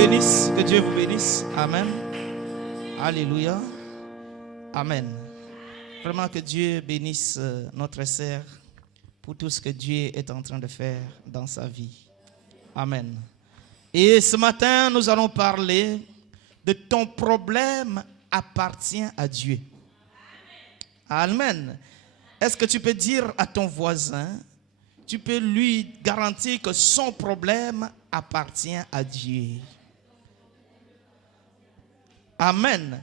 bénisse, que Dieu vous bénisse. Amen. Alléluia. Amen. Vraiment que Dieu bénisse notre sœur pour tout ce que Dieu est en train de faire dans sa vie. Amen. Et ce matin, nous allons parler de ton problème appartient à Dieu. Amen. Est-ce que tu peux dire à ton voisin, tu peux lui garantir que son problème appartient à Dieu. Amen.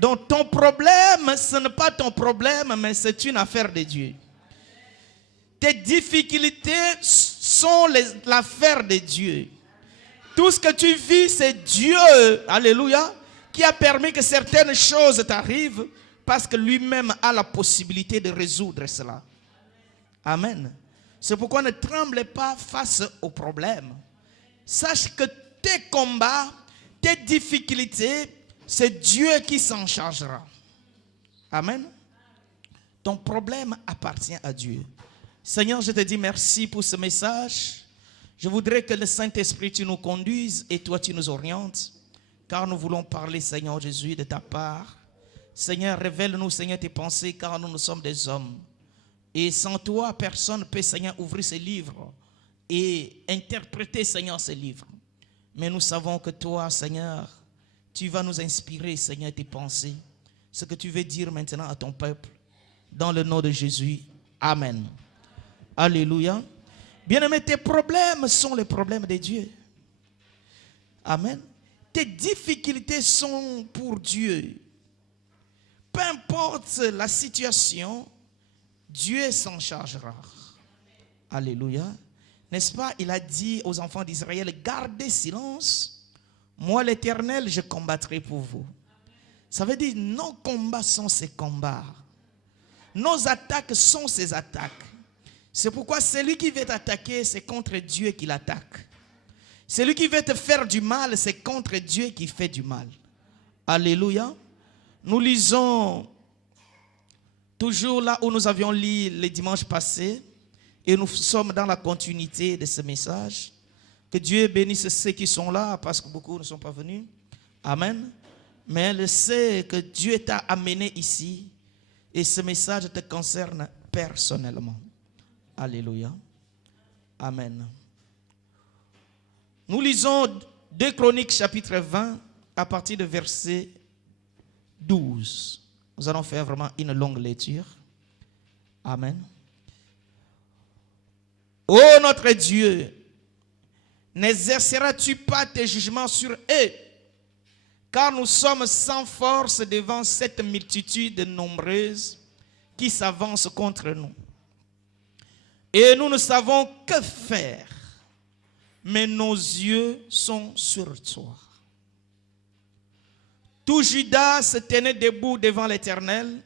Donc ton problème, ce n'est pas ton problème, mais c'est une affaire de Dieu. Tes difficultés sont l'affaire de Dieu. Tout ce que tu vis, c'est Dieu, alléluia, qui a permis que certaines choses t'arrivent parce que lui-même a la possibilité de résoudre cela. Amen. C'est pourquoi ne tremblez pas face aux problèmes. Sache que tes combats, tes difficultés, c'est Dieu qui s'en chargera. Amen. Ton problème appartient à Dieu. Seigneur, je te dis merci pour ce message. Je voudrais que le Saint-Esprit tu nous conduise et toi tu nous orientes. Car nous voulons parler, Seigneur Jésus, de ta part. Seigneur, révèle-nous, Seigneur, tes pensées, car nous sommes des hommes. Et sans toi, personne ne peut, Seigneur, ouvrir ces livres et interpréter, Seigneur, ces livres. Mais nous savons que toi, Seigneur, tu vas nous inspirer, Seigneur, tes pensées. Ce que tu veux dire maintenant à ton peuple. Dans le nom de Jésus. Amen. Alléluia. Bien-aimé, tes problèmes sont les problèmes de Dieu. Amen. Tes difficultés sont pour Dieu. Peu importe la situation, Dieu s'en chargera. Alléluia. N'est-ce pas? Il a dit aux enfants d'Israël, gardez silence. Moi, l'Éternel, je combattrai pour vous. Ça veut dire, nos combats sont ses combats. Nos attaques sont ses attaques. C'est pourquoi celui qui veut t'attaquer, c'est contre Dieu qu'il attaque. Celui qui veut te faire du mal, c'est contre Dieu qui fait du mal. Alléluia. Nous lisons toujours là où nous avions lu le dimanche passé. Et nous sommes dans la continuité de ce message. Que Dieu bénisse ceux qui sont là, parce que beaucoup ne sont pas venus. Amen. Mais je sais que Dieu t'a amené ici. Et ce message te concerne personnellement. Alléluia. Amen. Nous lisons 2 Chroniques chapitre 20 à partir de verset 12. Nous allons faire vraiment une longue lecture. Amen. Ô notre Dieu, n'exerceras-tu pas tes jugements sur eux? Car nous sommes sans force devant cette multitude nombreuse qui s'avance contre nous. Et nous ne savons que faire, mais nos yeux sont sur toi. Tout Juda se tenait debout devant l'Éternel,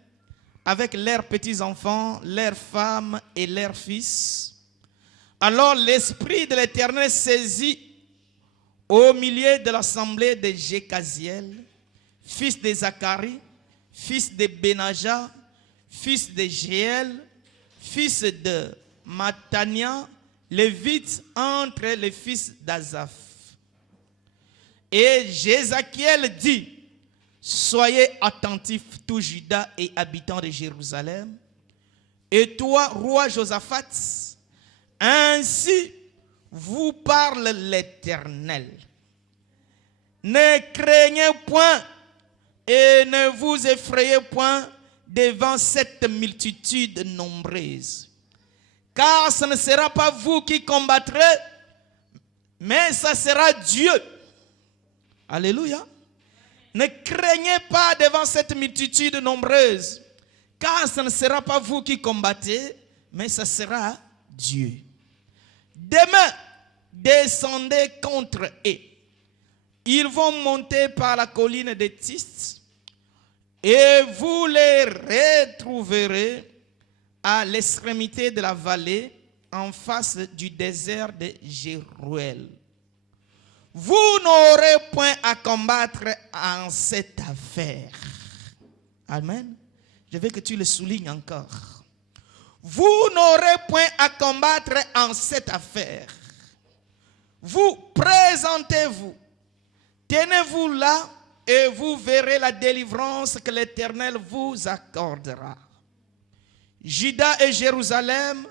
avec leurs petits-enfants, leurs femmes et leurs fils. Alors l'Esprit de l'Éternel saisit au milieu de l'assemblée de Jécaziel, fils de Zacharie, fils de Benaja, fils de Jéel, fils de Matania, lévite entre les fils d'Azaph. Et Jézakiel dit, soyez attentifs, tout Juda et habitants de Jérusalem, et toi, roi Josaphat, ainsi vous parle l'Éternel. Ne craignez point et ne vous effrayez point devant cette multitude nombreuse. Car ce ne sera pas vous qui combattrez, mais ça sera Dieu. Alléluia. Ne craignez pas devant cette multitude nombreuse, car ce ne sera pas vous qui combattez, mais ça sera Dieu. Demain, descendez contre eux. Ils vont monter par la colline de Tis et vous les retrouverez à l'extrémité de la vallée en face du désert de Jéruel. Vous n'aurez point à combattre en cette affaire. Amen. Je veux que tu le soulignes encore. Vous n'aurez point à combattre en cette affaire. Vous présentez-vous Tenez-vous là et vous verrez la délivrance que l'Éternel vous accordera. Juda et Jérusalem,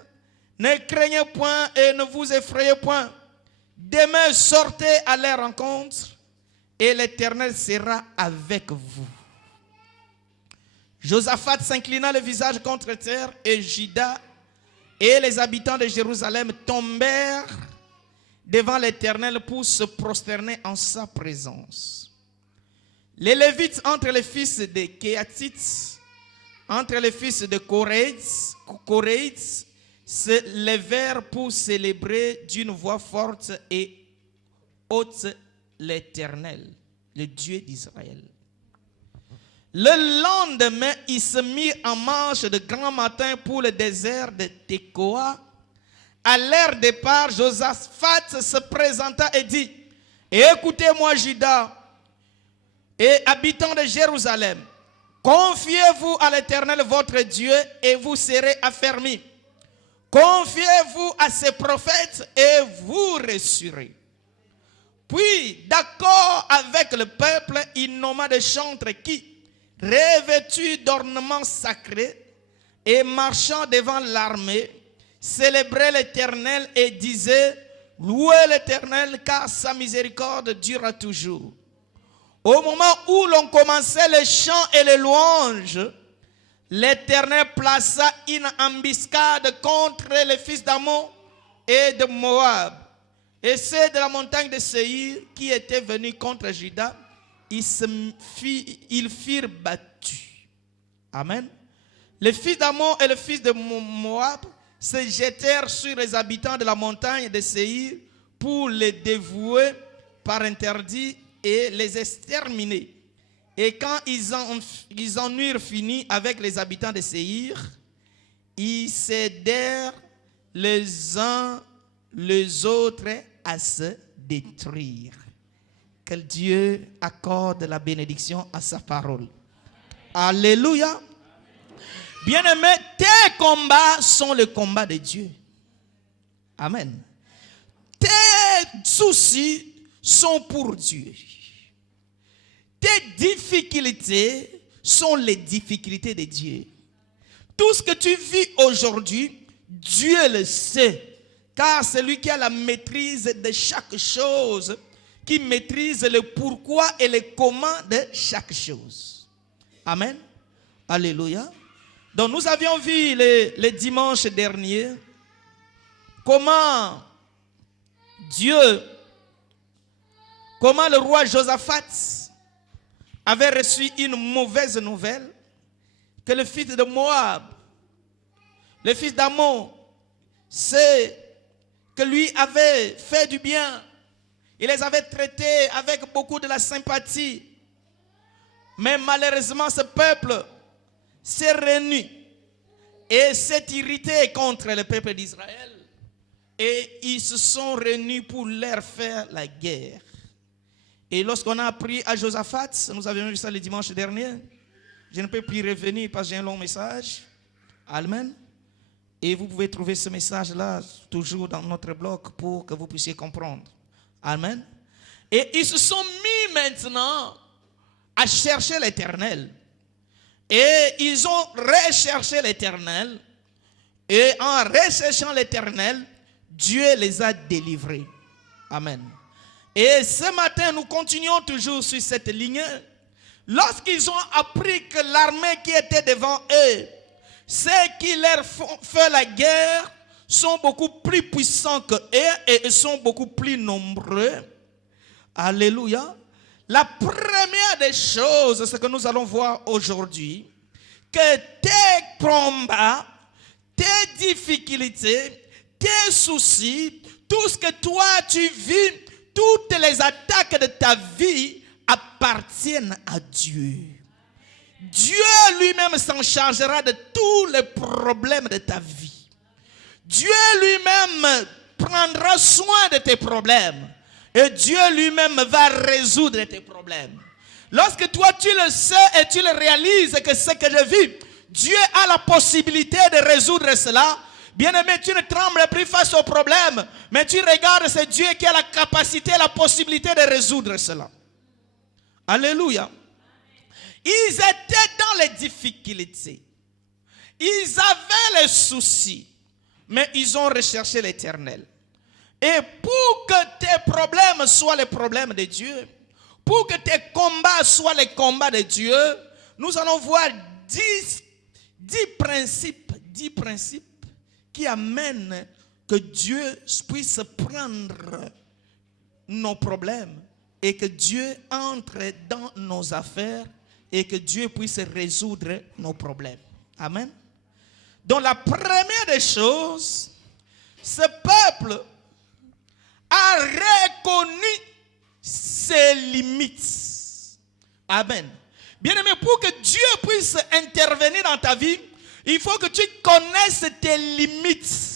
ne craignez point et ne vous effrayez point. Demain, sortez à leur rencontre et l'Éternel sera avec vous. Josaphat s'inclina le visage contre terre et Juda et les habitants de Jérusalem tombèrent devant l'Éternel pour se prosterner en sa présence. Les Lévites entre les fils de Kéatites, entre les fils de Koréites, se levèrent pour célébrer d'une voix forte et haute l'Éternel, le Dieu d'Israël. Le lendemain, ils se mirent en marche de grand matin pour le désert de Tekoa. À leur départ, Josaphat se présenta et dit, écoutez-moi Juda et habitants de Jérusalem, confiez-vous à l'Éternel votre Dieu et vous serez affermis. Confiez-vous à ses prophètes et vous réussirez. Puis, d'accord avec le peuple, il nomma des chantres qui, revêtus d'ornements sacrés et marchant devant l'armée, célébraient l'Éternel et disaient, louez l'Éternel car sa miséricorde durera toujours. Au moment où l'on commençait les chants et les louanges, l'Éternel plaça une embuscade contre les fils d'Ammon et de Moab. Et ceux de la montagne de Séir qui étaient venus contre Juda, ils firent battus. Amen. Les fils d'Ammon et les fils de Moab se jetèrent sur les habitants de la montagne de Séir pour les dévouer par interdit et les exterminer. Et quand ils en eurent fini avec les habitants de Séir, ils s'aidèrent les uns les autres à se détruire. Que Dieu accorde la bénédiction à sa parole. Alléluia. Bien-aimés, tes combats sont les combats de Dieu. Amen. Tes soucis sont pour Dieu. Tes difficultés sont les difficultés de Dieu. Tout ce que tu vis aujourd'hui, Dieu le sait. Car c'est lui qui a la maîtrise de chaque chose, qui maîtrise le pourquoi et le comment de chaque chose. Amen. Alléluia. Donc nous avions vu le dimanche dernier comment le roi Josaphat avait reçu une mauvaise nouvelle que le fils de Moab, le fils d'Ammon, c'est que lui avait fait du bien. Il les avait traités avec beaucoup de la sympathie. Mais malheureusement, ce peuple s'est réuni et s'est irrité contre le peuple d'Israël. Et ils se sont réunis pour leur faire la guerre. Et lorsqu'on a appris à Josaphat, nous avions vu ça le dimanche dernier. Je ne peux plus revenir parce que j'ai un long message. Amen. Et vous pouvez trouver ce message-là toujours dans notre blog pour que vous puissiez comprendre. Amen. Et ils se sont mis maintenant à chercher l'Éternel. Et ils ont recherché l'Éternel. Et en recherchant l'Éternel, Dieu les a délivrés. Amen. Et ce matin, nous continuons toujours sur cette ligne. Lorsqu'ils ont appris que l'armée qui était devant eux, ceux qui leur font faire la guerre, sont beaucoup plus puissants qu'eux et sont beaucoup plus nombreux. Alléluia. La première des choses, ce que nous allons voir aujourd'hui, que tes combats, tes difficultés, tes soucis, tout ce que toi tu vis, toutes les attaques de ta vie appartiennent à Dieu. Dieu lui-même s'en chargera de tous les problèmes de ta vie. Dieu lui-même prendra soin de tes problèmes. Et Dieu lui-même va résoudre tes problèmes. Lorsque toi tu le sais et tu le réalises que ce que je vis, Dieu a la possibilité de résoudre cela. Bien-aimé, tu ne trembles plus face au problème, mais tu regardes, c'est Dieu qui a la capacité, la possibilité de résoudre cela. Alléluia. Ils étaient dans les difficultés. Ils avaient les soucis. Mais ils ont recherché l'Éternel. Et pour que tes problèmes soient les problèmes de Dieu, pour que tes combats soient les combats de Dieu, nous allons voir 10 principes qui amènent que Dieu puisse prendre nos problèmes et que Dieu entre dans nos affaires et que Dieu puisse résoudre nos problèmes. Amen. Donc la première des choses, ce peuple a reconnu ses limites. Amen. Bien-aimé, pour que Dieu puisse intervenir dans ta vie, il faut que tu connaisses tes limites.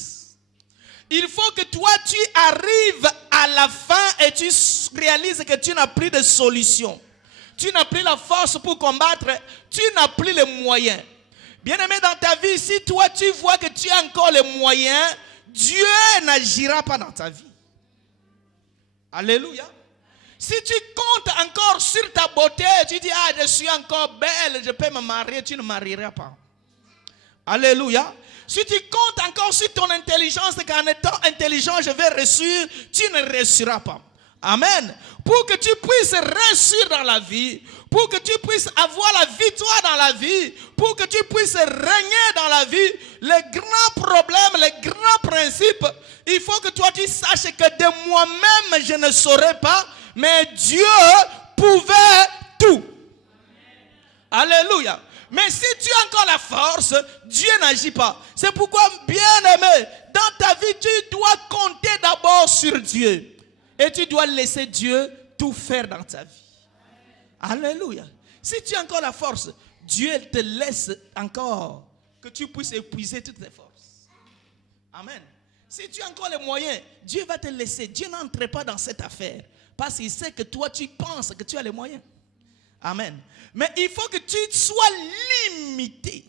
Il faut que toi, tu arrives à la fin et tu réalises que tu n'as plus de solution. Tu n'as plus la force pour combattre. Tu n'as plus les moyens. Bien-aimé, dans ta vie, si toi, tu vois que tu as encore les moyens, Dieu n'agira pas dans ta vie. Alléluia. Si tu comptes encore sur ta beauté, tu dis, ah, je suis encore belle, je peux me marier, tu ne marieras pas. Alléluia. Si tu comptes encore sur ton intelligence, qu'en étant intelligent, je vais réussir, tu ne réussiras pas. Amen. Pour que tu puisses réussir dans la vie, pour que tu puisses avoir la victoire dans la vie, pour que tu puisses régner dans la vie, les grands problèmes, les grands principes, il faut que toi tu saches que de moi-même je ne saurais pas, mais Dieu pouvait tout. Alléluia. Mais si tu as encore la force, Dieu n'agit pas. C'est pourquoi, bien-aimé, dans ta vie, tu dois compter d'abord sur Dieu. Et tu dois laisser Dieu tout faire dans ta vie. Alléluia. Si tu as encore la force, Dieu te laisse encore que tu puisses épuiser toutes tes forces. Amen. Si tu as encore les moyens, Dieu va te laisser. Dieu n'entre pas dans cette affaire. Parce qu'il sait que toi, tu penses que tu as les moyens. Amen. Mais il faut que tu sois limité.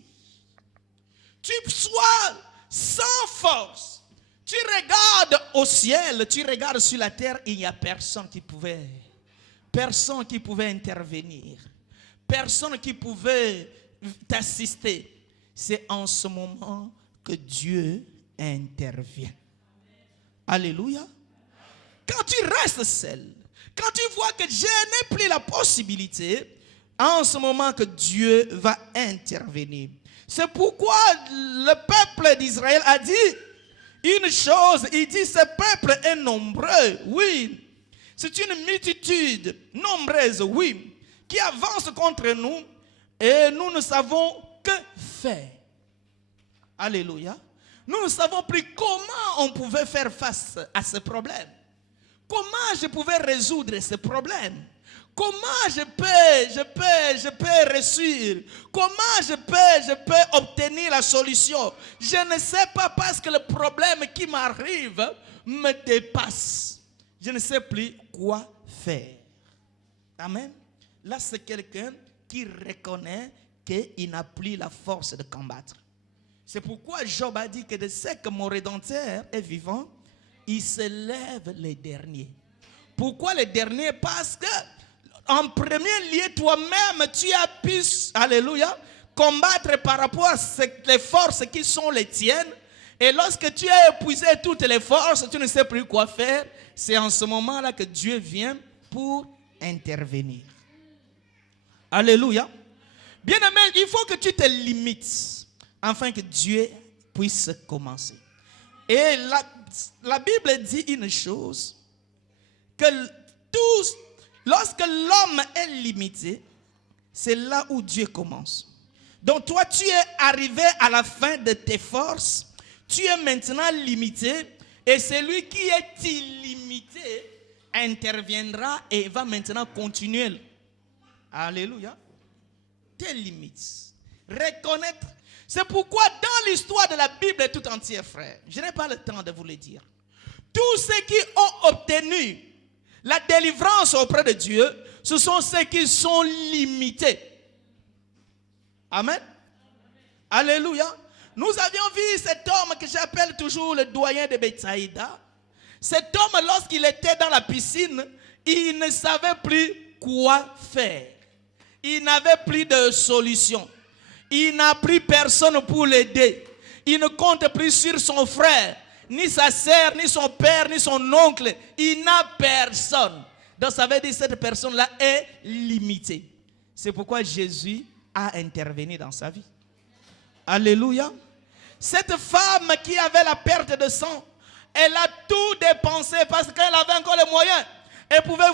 Tu sois sans force. Tu regardes au ciel, tu regardes sur la terre, il n'y a personne qui pouvait intervenir. Personne qui pouvait t'assister. C'est en ce moment que Dieu intervient. Alléluia. Quand tu restes seul, quand tu vois que je n'ai plus la possibilité, en ce moment que Dieu va intervenir. C'est pourquoi le peuple d'Israël a dit une chose. Il dit, ce peuple est nombreux, oui. C'est une multitude nombreuse, oui, qui avance contre nous et nous ne savons que faire. Alléluia. Nous ne savons plus comment on pouvait faire face à ce problème. Comment je pouvais résoudre ce problème? Comment je peux réussir? Comment je peux obtenir la solution? Je ne sais pas parce que le problème qui m'arrive me dépasse. Je ne sais plus quoi faire. Amen. Là, c'est quelqu'un qui reconnaît qu'il n'a plus la force de combattre. C'est pourquoi Job a dit que de ce que mon Rédempteur est vivant, il se lève les derniers. Pourquoi les derniers? Parce que en premier lieu, toi-même, tu as pu, alléluia, combattre par rapport à les forces qui sont les tiennes. Et lorsque tu as épuisé toutes les forces, tu ne sais plus quoi faire. C'est en ce moment-là que Dieu vient pour intervenir. Alléluia. Bien-aimé, il faut que tu te limites afin que Dieu puisse commencer. Et la Bible dit une chose, que lorsque l'homme est limité, c'est là où Dieu commence. Donc toi, tu es arrivé à la fin de tes forces, tu es maintenant limité, et celui qui est illimité interviendra et va maintenant continuer. Alléluia. Tes limites. Reconnaître. C'est pourquoi dans l'histoire de la Bible tout entière, frère, je n'ai pas le temps de vous le dire. Tous ceux qui ont obtenu la délivrance auprès de Dieu, ce sont ceux qui sont limités. Amen. Alléluia. Nous avions vu cet homme que j'appelle toujours le doyen de Bethsaïda. Cet homme, lorsqu'il était dans la piscine, il ne savait plus quoi faire. Il n'avait plus de solution. Il n'a plus personne pour l'aider. Il ne compte plus sur son frère, ni sa sœur, ni son père, ni son oncle. Il n'a personne. Donc ça veut dire que cette personne-là est limitée. C'est pourquoi Jésus a intervenu dans sa vie. Alléluia. Cette femme qui avait la perte de sang, elle a tout dépensé parce qu'elle avait encore les moyens. Elle pouvait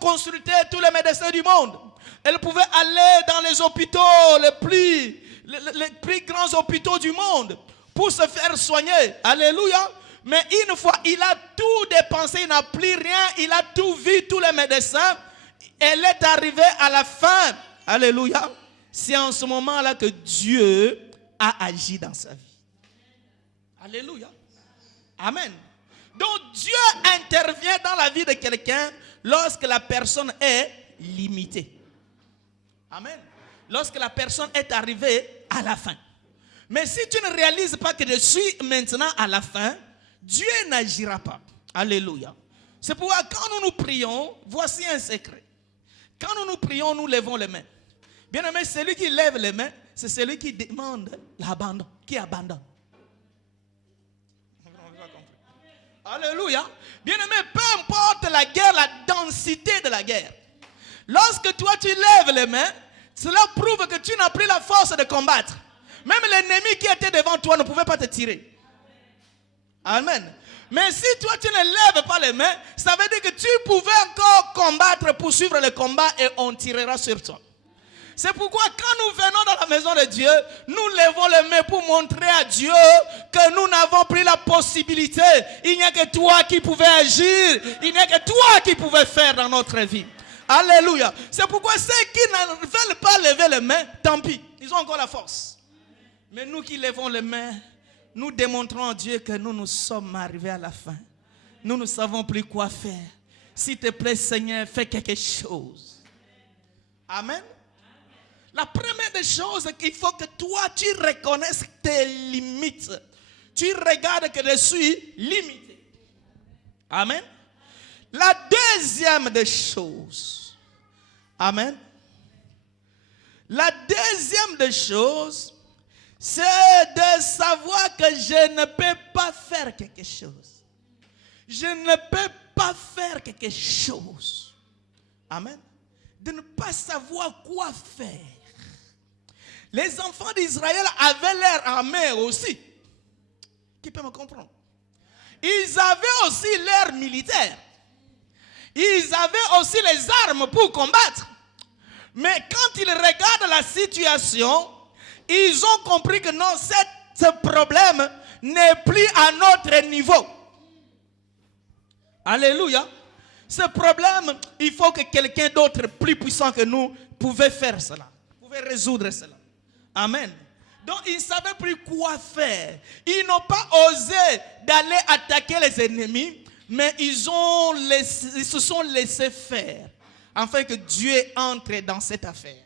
consulter tous les médecins du monde. Elle pouvait aller dans les hôpitaux, les plus grands hôpitaux du monde pour se faire soigner. Alléluia. Mais une fois, il a tout dépensé, il n'a plus rien, il a tout vu, tous les médecins. Elle est arrivée à la fin. Alléluia. C'est en ce moment-là que Dieu a agi dans sa vie. Alléluia. Amen. Donc Dieu intervient dans la vie de quelqu'un lorsque la personne est limitée. Amen. Lorsque la personne est arrivée à la fin. Mais si tu ne réalises pas que je suis maintenant à la fin, Dieu n'agira pas. Alléluia. C'est pourquoi quand nous nous prions, voici un secret. Quand nous nous prions, nous levons les mains. Bien aimé, celui qui lève les mains, c'est celui qui demande l'abandon, qui abandonne. Alléluia. Bien aimé, peu importe la guerre, la densité de la guerre. Lorsque toi tu lèves les mains, cela prouve que tu n'as plus la force de combattre. Même l'ennemi qui était devant toi ne pouvait pas te tirer. Amen. Mais si toi tu ne lèves pas les mains, ça veut dire que tu pouvais encore combattre, poursuivre le combat et on tirera sur toi. C'est pourquoi quand nous venons dans la maison de Dieu, nous levons les mains pour montrer à Dieu que nous n'avons plus la possibilité. Il n'y a que toi qui pouvais agir. Il n'y a que toi qui pouvais faire dans notre vie. Alléluia. C'est pourquoi ceux qui ne veulent pas lever les mains, tant pis, ils ont encore la force. Mais nous qui levons les mains, nous démontrons à Dieu que nous sommes arrivés à la fin. Nous ne savons plus quoi faire. S'il te plaît, Seigneur, fais quelque chose. Amen. La première des choses qu'il faut que toi, tu reconnaisses tes limites. Tu regardes que je suis limité. Amen. La deuxième des choses. Amen. La deuxième des choses, c'est de savoir que je ne peux pas faire quelque chose. Je ne peux pas faire quelque chose. Amen. De ne pas savoir quoi faire. Les enfants d'Israël avaient leur armée aussi. Qui peut me comprendre? Ils avaient aussi leur militaire. Ils avaient aussi les armes pour combattre. Mais quand ils regardent la situation, ils ont compris que non, ce problème n'est plus à notre niveau. Alléluia. Ce problème, il faut que quelqu'un d'autre plus puissant que nous pouvait faire cela. Pouvait résoudre cela. Amen. Donc ils ne savaient plus quoi faire. Ils n'ont pas osé d'aller attaquer les ennemis, mais ils se sont laissés faire, afin que Dieu entre dans cette affaire.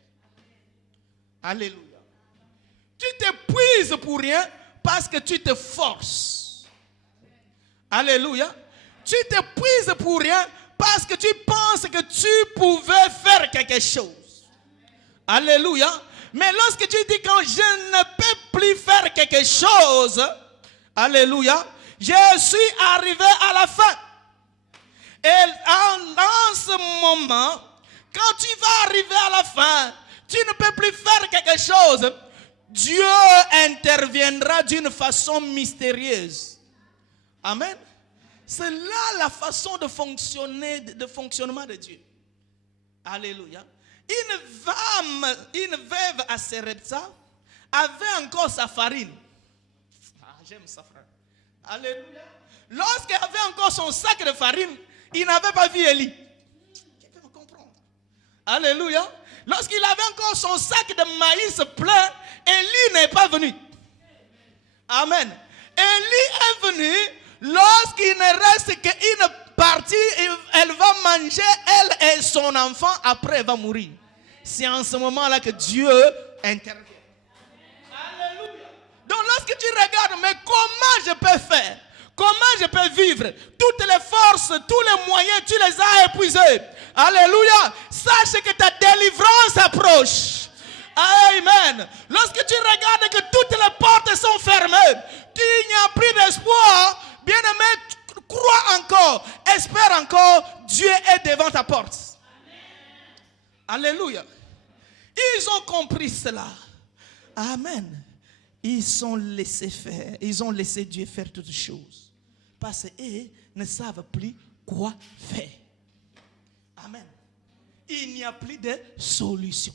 Alléluia. Tu t'épuises pour rien parce que tu te forces. Alléluia. Tu t'épuises pour rien parce que tu penses que tu pouvais faire quelque chose. Alléluia. Mais lorsque tu dis que je ne peux plus faire quelque chose, alléluia, je suis arrivé à la fin. Et en ce moment, quand tu vas arriver à la fin, tu ne peux plus faire quelque chose. Dieu interviendra d'une façon mystérieuse. Amen. C'est là la façon de fonctionner, de fonctionnement de Dieu. Alléluia. Une veuve à Sarepta avait encore sa farine. Ah, j'aime ça, frère. Alléluia. Lorsqu'elle avait encore son sac de farine, il n'avait pas vu Élie. Quelqu'un me comprend? Alléluia. Lorsqu'il avait encore son sac de maïs plein, Élie n'est pas venu. Amen. Élie est venu lorsqu'il ne reste qu'une partie, elle va manger, elle et son enfant, après elle va mourir. C'est en ce moment-là que Dieu intervient. Alléluia. Donc lorsque tu regardes, mais comment je peux faire? Comment je peux vivre? Toutes les forces, tous les moyens, tu les as épuisés. Alléluia. Sache gauche. Amen. Lorsque tu regardes que toutes les portes sont fermées, qu'il n'y a plus d'espoir, bien-aimé, crois encore, espère encore, Dieu est devant ta porte. Amen. Alléluia. Ils ont compris cela. Amen. Ils sont laissés faire. Ils ont laissé Dieu faire toutes choses. Parce qu'ils ne savent plus quoi faire. Amen. Il n'y a plus de solution.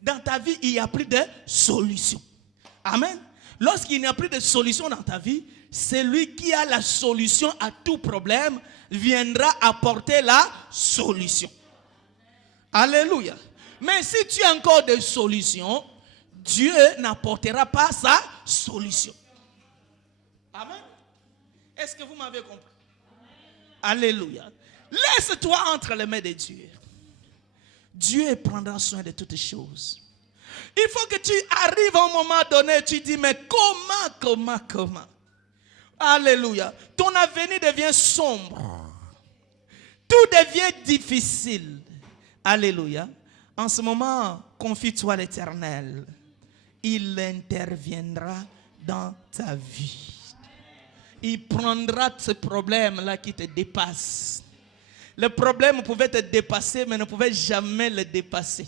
Dans ta vie, il n'y a plus de solution. Amen. Lorsqu'il n'y a plus de solution dans ta vie, celui qui a la solution à tout problème viendra apporter la solution. Alléluia. Mais si tu as encore des solutions, Dieu n'apportera pas sa solution. Amen. Est-ce que vous m'avez compris? Alléluia. Laisse-toi entre les mains de Dieu. Dieu prendra soin de toutes choses. Il faut que tu arrives à un moment donné, tu dis, mais comment? Alléluia. Ton avenir devient sombre. Tout devient difficile. Alléluia. En ce moment, confie-toi à l'Éternel. Il interviendra dans ta vie. Il prendra ce problème-là qui te dépasse. Le problème pouvait te dépasser, mais ne pouvait jamais le dépasser.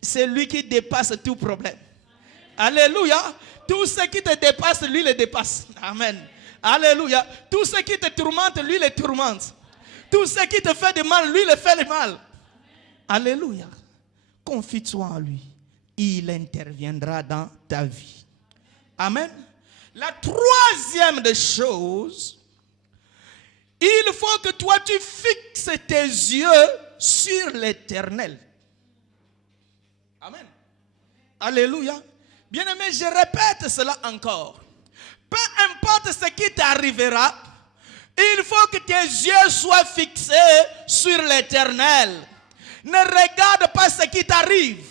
C'est lui qui dépasse tout problème. Alléluia. Tout ce qui te dépasse, lui le dépasse. Amen. Alléluia. Tout ce qui te tourmente, lui le tourmente. Tout ce qui te fait du mal, lui le fait le mal. Alléluia. Confie-toi en lui. Il interviendra dans ta vie. Amen. La troisième des choses, il faut que toi tu fixes tes yeux sur l'Éternel. Amen. Alléluia. Bien-aimé, je répète cela encore. Peu importe ce qui t'arrivera, il faut que tes yeux soient fixés sur l'Éternel. Ne regarde pas ce qui t'arrive.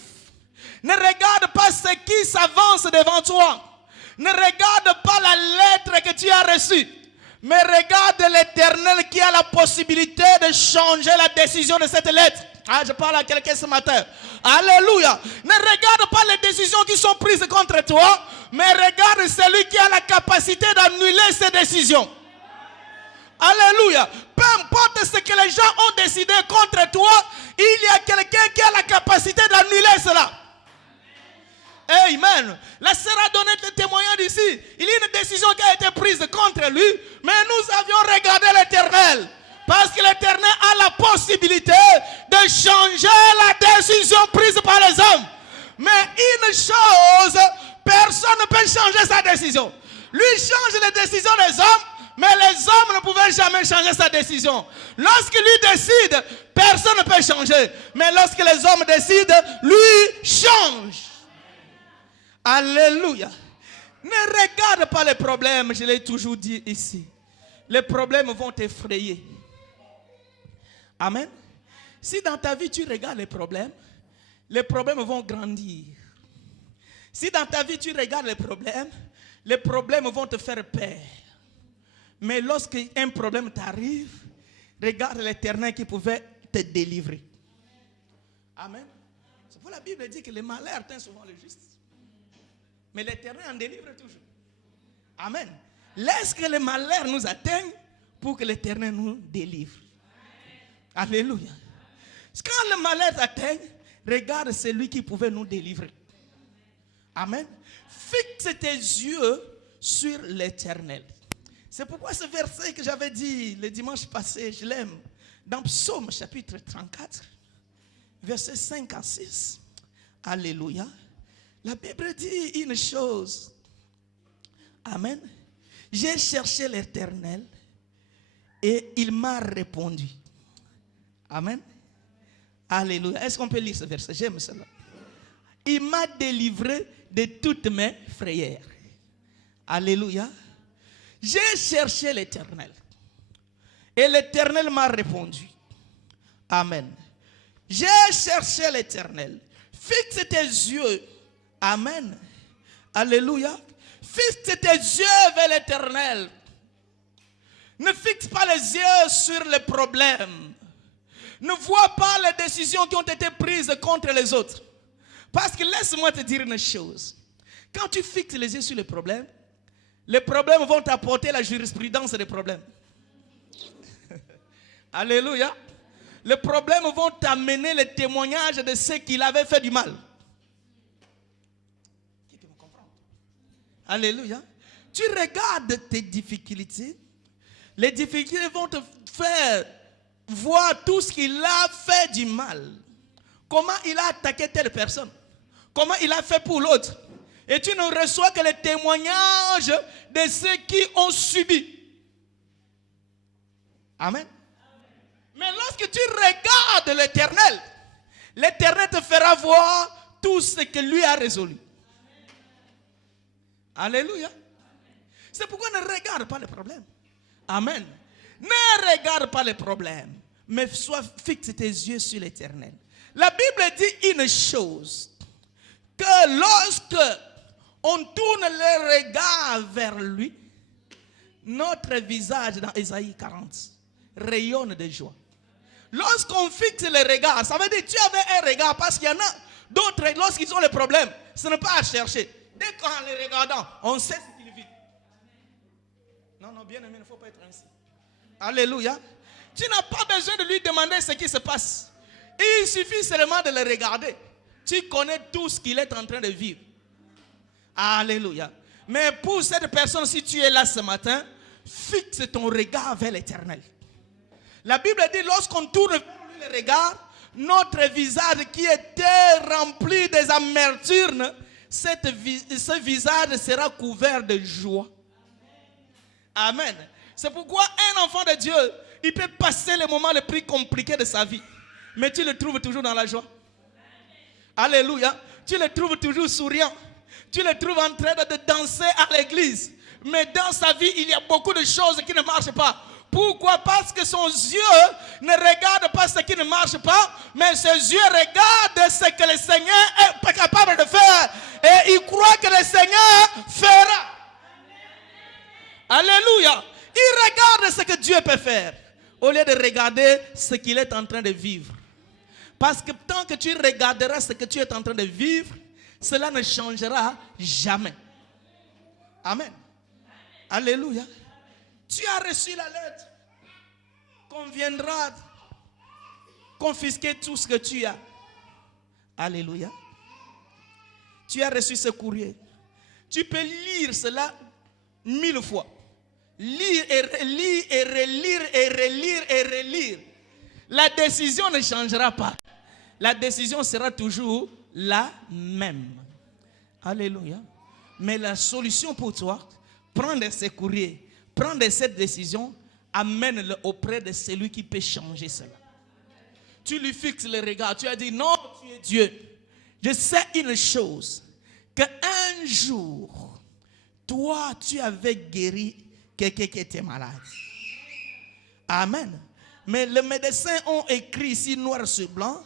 Ne regarde pas ce qui s'avance devant toi. Ne regarde pas la lettre que tu as reçue. Mais regarde l'Éternel qui a la possibilité de changer la décision de cette lettre. Ah, je parle à quelqu'un ce matin. Alléluia. Ne regarde pas les décisions qui sont prises contre toi, mais regarde celui qui a la capacité d'annuler ces décisions. Alléluia. Peu importe ce que les gens ont décidé contre toi, il y a quelqu'un qui a la capacité d'annuler cela. Amen. La sœur a donné le témoignage ici. Il y a une décision qui a été prise contre lui, mais nous avions regardé l'Éternel. Parce que l'Éternel a la possibilité de changer la décision prise par les hommes. Mais une chose, personne ne peut changer sa décision. Lui change les décisions des hommes, mais les hommes ne pouvaient jamais changer sa décision. Lorsqu'il lui décide, personne ne peut changer. Mais lorsque les hommes décident, lui change. Alléluia. Ne regarde pas les problèmes, je l'ai toujours dit ici. Les problèmes vont t'effrayer. Amen. Si dans ta vie tu regardes les problèmes vont grandir. Si dans ta vie tu regardes les problèmes vont te faire peur. Mais lorsqu'un problème t'arrive, regarde l'Éternel qui pouvait te délivrer. Amen. C'est pourquoi la Bible dit que les malheurs atteignent souvent le juste. Mais l'Éternel en délivre toujours. Amen. Laisse que les malheurs nous atteignent pour que l'Éternel nous délivre. Alléluia. Quand le malheur t'atteint, regarde celui qui pouvait nous délivrer. Amen. Fixe tes yeux sur l'Éternel. C'est pourquoi ce verset que j'avais dit le dimanche passé, je l'aime. Dans Psaume chapitre 34, verset 5 à 6. Alléluia. La Bible dit une chose. Amen. J'ai cherché l'Éternel et il m'a répondu. Amen. Alléluia. Est-ce qu'on peut lire ce verset? J'aime cela. Il m'a délivré de toutes mes frayeurs. Alléluia. J'ai cherché l'Éternel et l'Éternel m'a répondu. Amen. J'ai cherché l'Éternel. Fixe tes yeux. Amen. Alléluia. Fixe tes yeux vers l'Éternel. Ne fixe pas les yeux sur les problèmes. Ne vois pas les décisions qui ont été prises contre les autres. Parce que laisse-moi te dire une chose. Quand tu fixes les yeux sur les problèmes vont t'apporter la jurisprudence des problèmes. Alléluia. Les problèmes vont t'amener les témoignages de ceux qui l'avaient fait du mal. Qui peut me comprendre? Alléluia. Tu regardes tes difficultés. Les difficultés vont te faire voir tout ce qu'il a fait du mal. Comment il a attaqué telle personne. Comment il a fait pour l'autre. Et tu ne reçois que les témoignages de ceux qui ont subi. Amen. Mais lorsque tu regardes l'Éternel, l'Éternel te fera voir tout ce que lui a résolu. Alléluia. C'est pourquoi ne regarde pas les problèmes. Amen. Ne regarde pas les problèmes, mais fixe tes yeux sur l'Éternel. La Bible dit une chose, que lorsque on tourne les regards vers lui, notre visage dans Ésaïe 40 rayonne de joie. Lorsqu'on fixe les regards, ça veut dire que tu avais un regard, parce qu'il y en a d'autres, lorsqu'ils ont les problèmes, ce n'est pas à chercher. Dès qu'en les regardant, on sait ce qu'ils vivent. Non, bien aimé, il ne faut pas être ainsi. Alléluia. Tu n'as pas besoin de lui demander ce qui se passe. Il suffit seulement de le regarder. Tu connais tout ce qu'il est en train de vivre. Alléluia. Mais pour cette personne, si tu es là ce matin, fixe ton regard vers l'Éternel. La Bible dit, lorsqu'on tourne vers lui le regard, notre visage qui était rempli des amertumes, ce visage sera couvert de joie. Amen. C'est pourquoi un enfant de Dieu, il peut passer les moments les plus compliqués de sa vie, mais tu le trouves toujours dans la joie. Alléluia. Tu le trouves toujours souriant. Tu le trouves en train de danser à l'église. Mais dans sa vie, il y a beaucoup de choses qui ne marchent pas. Pourquoi? Parce que son yeux ne regarde pas ce qui ne marche pas, mais ses yeux regardent ce que le Seigneur est capable de faire. Et il croit que le Seigneur fera. Alléluia. Il regarde ce que Dieu peut faire, au lieu de regarder ce qu'il est en train de vivre. Parce que tant que tu regarderas ce que tu es en train de vivre, cela ne changera jamais. Amen. Alléluia. Tu as reçu la lettre qu'on viendra confisquer tout ce que tu as. Alléluia. Tu as reçu ce courrier. Tu peux lire cela 1000 fois. Lire et relire et relire et relire et relire. La décision ne changera pas. La décision sera toujours la même. Alléluia. Mais la solution pour toi, prendre ces courriers, prendre cette décision, amène-le auprès de celui qui peut changer cela. Tu lui fixes le regard, tu as dit non, tu es Dieu. Je sais une chose, qu'un jour, toi, tu avais guéri quelqu'un qui était malade. Amen. Mais les médecins ont écrit ici noir sur blanc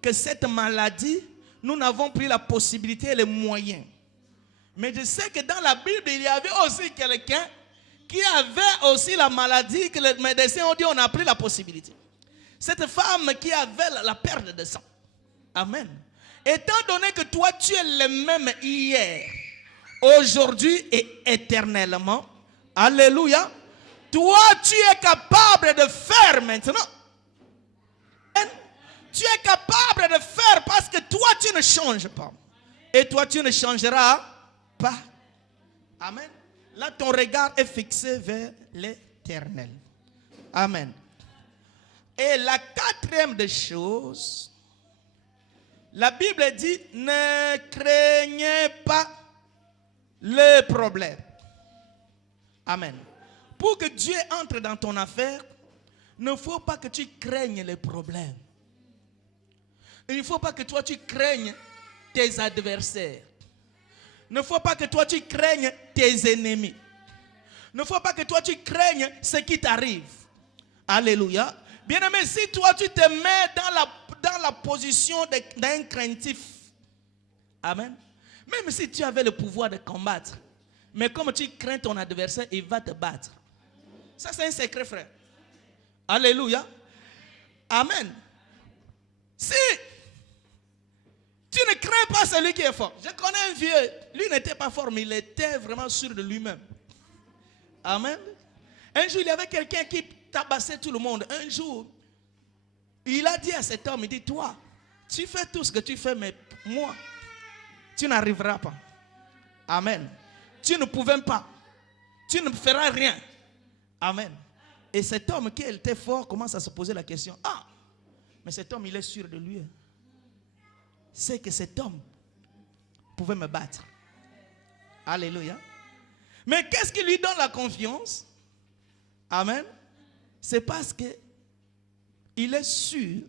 que cette maladie, nous n'avons pris la possibilité et les moyens. Mais je sais que dans la Bible, il y avait aussi quelqu'un qui avait aussi la maladie que les médecins ont dit on a pris la possibilité. Cette femme qui avait la perte de sang. Amen. Étant donné que toi tu es le même hier, aujourd'hui et éternellement. Alléluia. Toi tu es capable de faire maintenant. Tu es capable de faire parce que toi tu ne changes pas. Et toi tu ne changeras pas. Amen. Là ton regard est fixé vers l'Éternel. Amen. Et la quatrième des choses, la Bible dit, ne craignez pas le problème. Amen. Pour que Dieu entre dans ton affaire, il ne faut pas que tu craignes les problèmes. Il ne faut pas que toi tu craignes tes adversaires. Il ne faut pas que toi tu craignes tes ennemis. Il ne faut pas que toi tu craignes ce qui t'arrive. Alléluia. Bien-aimé, si toi tu te mets dans la position d'un craintif, amen. Même si tu avais le pouvoir de combattre, mais comme tu crains ton adversaire, il va te battre. Ça c'est un secret, frère. Alléluia. Amen. crains pas celui qui est fort. Je connais un vieux, lui n'était pas fort, mais il était vraiment sûr de lui-même. Amen. Un jour, il y avait quelqu'un qui tabassait tout le monde. Un jour, il a dit à cet homme, il dit, toi, tu fais tout ce que tu fais, mais moi, tu n'arriveras pas. Amen. Tu ne pouvais pas. Tu ne feras rien. Amen. Et cet homme qui était fort commence à se poser la question. Ah, mais cet homme, il est sûr de lui. C'est que cet homme pouvait me battre. Alléluia. Mais qu'est-ce qui lui donne la confiance? Amen. C'est parce que il est sûr.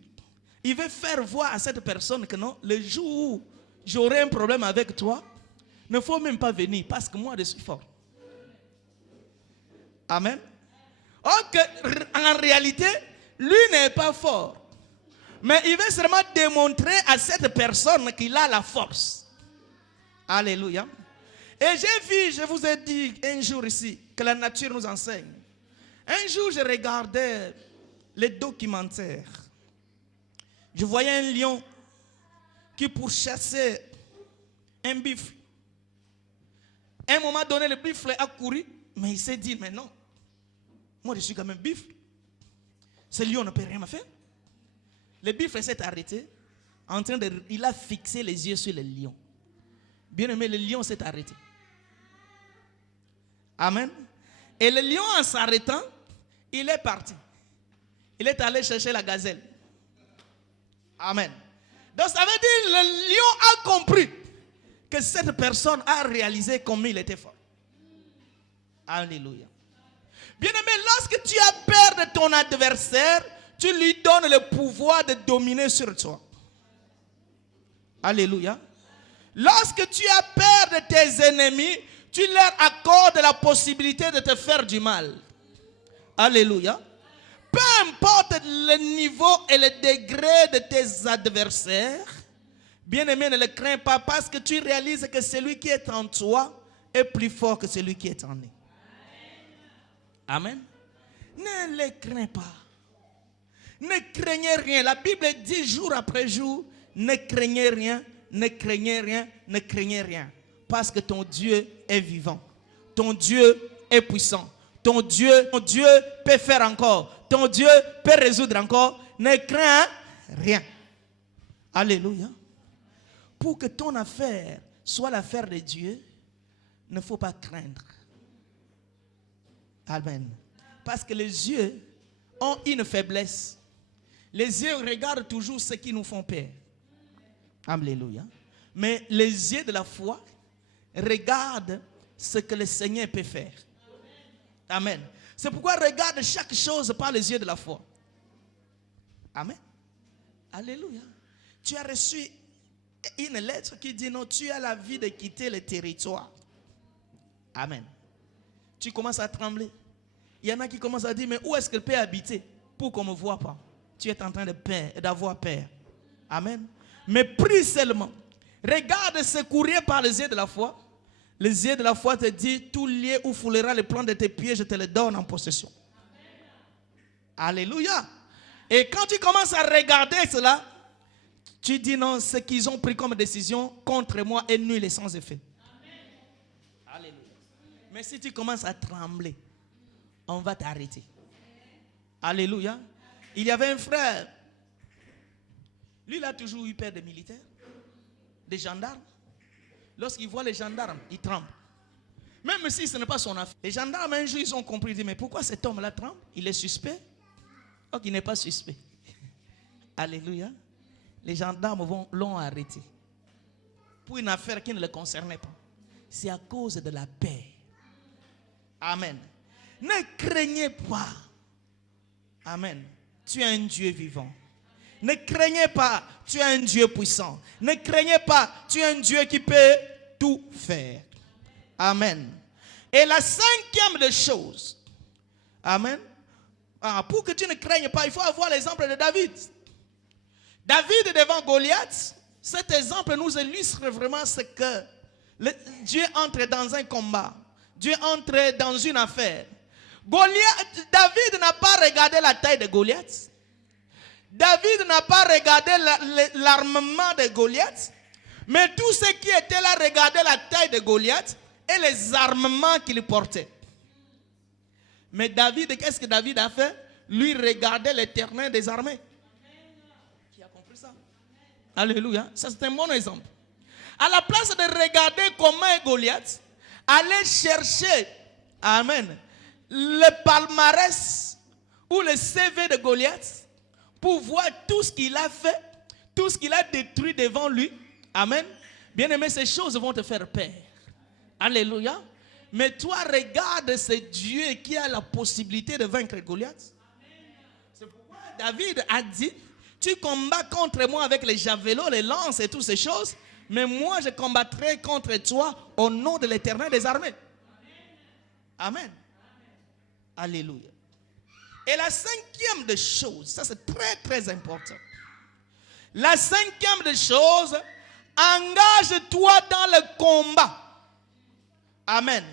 Il veut faire voir à cette personne que non, le jour où j'aurai un problème avec toi, ne faut même pas venir parce que moi je suis fort. Amen. Or que, en réalité, lui n'est pas fort. Mais il veut seulement démontrer à cette personne qu'il a la force. Alléluia. Et j'ai vu, je vous ai dit un jour ici, que la nature nous enseigne. Un jour, je regardais les documentaires. Je voyais un lion qui pourchassait un buffle. À un moment donné, le buffle a couru, mais il s'est dit, mais non, moi je suis quand même buffle. Ce lion ne peut rien me faire. Le buffle s'est arrêté, il a fixé les yeux sur le lion. Bien aimé, le lion s'est arrêté. Amen. Et le lion, en s'arrêtant, il est parti. Il est allé chercher la gazelle. Amen. Donc ça veut dire le lion a compris que cette personne a réalisé combien il était fort. Alléluia. Bien aimé, lorsque tu as peur de ton adversaire, tu lui donnes le pouvoir de dominer sur toi. Alléluia. Lorsque tu as peur de tes ennemis, tu leur accordes la possibilité de te faire du mal. Alléluia. Peu importe le niveau et le degré de tes adversaires, bien-aimé, ne le crains pas parce que tu réalises que celui qui est en toi est plus fort que celui qui est en eux. Amen. Ne les crains pas. Ne craignez rien. La Bible dit jour après jour, ne craignez rien, ne craignez rien, ne craignez rien. Parce que ton Dieu est vivant. Ton Dieu est puissant. Ton Dieu peut faire encore. Ton Dieu peut résoudre encore. Ne crains rien. Alléluia. Pour que ton affaire soit l'affaire de Dieu, il ne faut pas craindre. Amen. Parce que les yeux ont une faiblesse. Les yeux regardent toujours ce qui nous font peur. Alléluia. Mais les yeux de la foi regardent ce que le Seigneur peut faire. Amen. C'est pourquoi regarde chaque chose par les yeux de la foi. Amen. Alléluia. Tu as reçu une lettre qui dit non, tu as la vie de quitter le territoire. Amen. Tu commences à trembler. Il y en a qui commencent à dire, mais où est-ce qu'elle peut habiter pour qu'on ne me voit pas? Tu es en train d'avoir peur. Amen. Mais prie seulement. Regarde ce courrier par les yeux de la foi. Les yeux de la foi te disent, tout lieu où foulera le plan de tes pieds, je te le donne en possession. Alléluia. Et quand tu commences à regarder cela, tu dis non, ce qu'ils ont pris comme décision contre moi est nul et sans effet. Alléluia. Mais si tu commences à trembler, on va t'arrêter. Alléluia. Il y avait un frère. Lui, il a toujours eu peur des militaires, des gendarmes. Lorsqu'il voit les gendarmes, il tremble. Même si ce n'est pas son affaire. Les gendarmes, un jour, ils ont compris. Ils disent, mais pourquoi cet homme-là tremble? Il est suspect. Donc, il n'est pas suspect. Alléluia. Les gendarmes l'ont arrêté. Pour une affaire qui ne le concernait pas. C'est à cause de la paix. Amen. Ne craignez pas. Amen. Tu es un Dieu vivant. Ne craignez pas, tu es un Dieu puissant. Ne craignez pas, tu es un Dieu qui peut tout faire. Amen. Et la cinquième des choses, amen, pour que tu ne craignes pas, il faut avoir l'exemple de David. David devant Goliath, cet exemple nous illustre vraiment ce que Dieu entre dans un combat. Dieu entre dans une affaire. David n'a pas regardé la taille de Goliath. David n'a pas regardé l'armement de Goliath. Mais tous ceux qui étaient là regardaient la taille de Goliath et les armements qu'il portait. Mais David, qu'est-ce que David a fait? Lui regardait l'Éternel des armées. Qui a compris ça? Alléluia. Ça, c'est un bon exemple. À la place de regarder comment est Goliath, allez chercher, amen, le palmarès ou le CV de Goliath pour voir tout ce qu'il a fait, tout ce qu'il a détruit devant lui. Amen. Bien-aimé, ces choses vont te faire peur. Alléluia. Mais toi, regarde ce Dieu qui a la possibilité de vaincre Goliath. C'est pourquoi David a dit, tu combats contre moi avec les javelots, les lances et toutes ces choses, mais moi je combattrai contre toi au nom de l'Éternel des armées. Amen. Alléluia. Et la cinquième des choses, ça c'est très très important. La cinquième des choses, engage-toi dans le combat. Amen.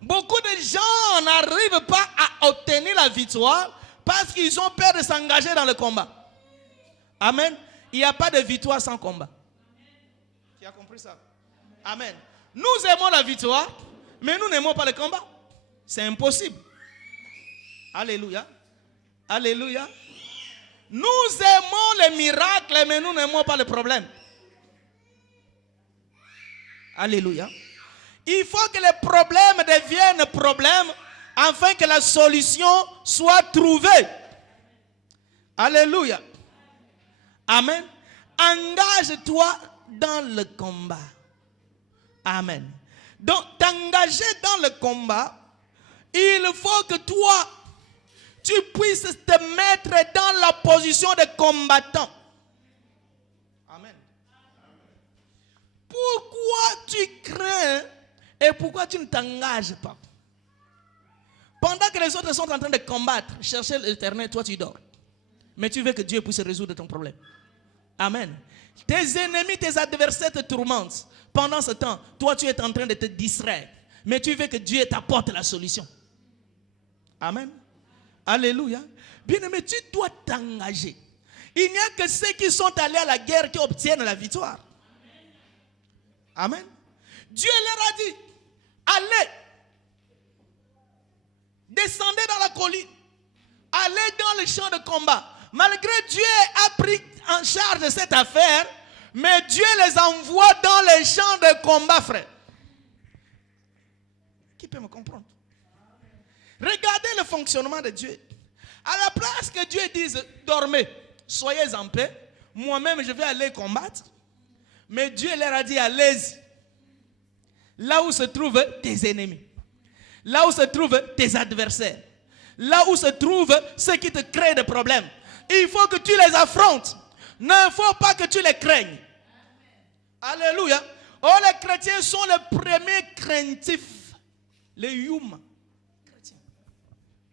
Beaucoup de gens n'arrivent pas à obtenir la victoire parce qu'ils ont peur de s'engager dans le combat. Amen. Il n'y a pas de victoire sans combat. Tu as compris ça? Amen. Nous aimons la victoire, mais nous n'aimons pas le combat. C'est impossible. Alléluia. Alléluia. Nous aimons les miracles, mais nous n'aimons pas le problème. Alléluia. Il faut que les problèmes deviennent problèmes afin que la solution soit trouvée. Alléluia. Amen. Engage-toi dans le combat. Amen. Donc, t'engager dans le combat, il faut que toi, tu puisses te mettre dans la position de combattant. Amen. Pourquoi tu crains et pourquoi tu ne t'engages pas? Pendant que les autres sont en train de combattre, chercher l'Éternel, toi tu dors. Mais tu veux que Dieu puisse résoudre ton problème. Amen. Tes ennemis, tes adversaires te tourmentent. Pendant ce temps, toi tu es en train de te distraire. Mais tu veux que Dieu t'apporte la solution. Amen. Alléluia. Bien-aimé, tu dois t'engager. Il n'y a que ceux qui sont allés à la guerre qui obtiennent la victoire. Amen. Dieu leur a dit, allez, descendez dans la colline, allez dans le champ de combat. Malgré Dieu a pris en charge cette affaire, mais Dieu les envoie dans les champs de combat, frère. Qui peut me comprendre? Regardez le fonctionnement de Dieu. À la place que Dieu dise, dormez, soyez en paix, moi-même je vais aller combattre. Mais Dieu leur a dit, allez-y. Là où se trouvent tes ennemis. Là où se trouvent tes adversaires. Là où se trouvent ceux qui te créent des problèmes. Il faut que tu les affrontes. Il ne faut pas que tu les craignes. Alléluia. Oh, les chrétiens sont les premiers craintifs. Les yuma.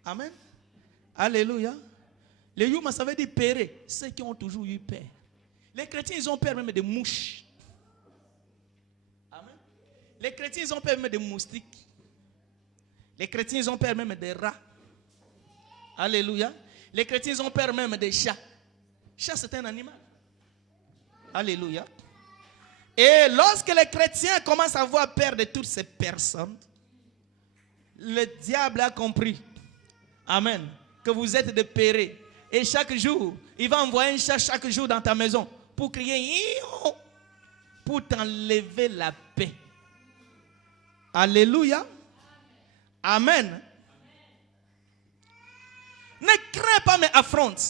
Amen. Alléluia. Les yuma, ça veut dire pérer. Ceux qui ont toujours eu peur. Les chrétiens, ils ont peur même des mouches. Amen. Les chrétiens, ils ont peur même des moustiques. Les chrétiens, ils ont peur même des rats. Alléluia. Les chrétiens, ils ont peur même des chats. Chat, c'est un animal. Alléluia. Et lorsque les chrétiens commencent à avoir peur de toutes ces personnes, le diable a compris. Amen. Que vous êtes des pérés. Et chaque jour, il va envoyer un chat chaque jour dans ta maison pour crier, pour t'enlever la paix. Alléluia. Amen. Ne crains pas, mais affronte.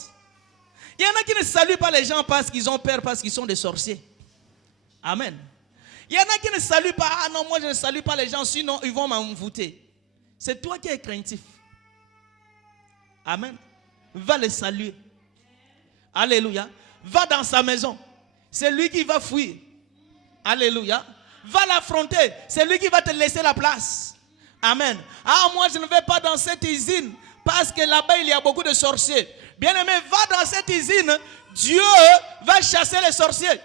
Il y en a qui ne saluent pas les gens parce qu'ils ont peur, parce qu'ils sont des sorciers. Amen. Il y en a qui ne saluent pas. Ah non, moi je ne salue pas les gens, sinon ils vont m'envoûter. C'est toi qui es craintif. Amen. Va le saluer. Alléluia. Va dans sa maison. C'est lui qui va fuir. Alléluia. Va l'affronter. C'est lui qui va te laisser la place. Amen. Ah, moi je ne vais pas dans cette usine parce que là-bas il y a beaucoup de sorciers. Bien-aimé, va dans cette usine. Dieu va chasser les sorciers.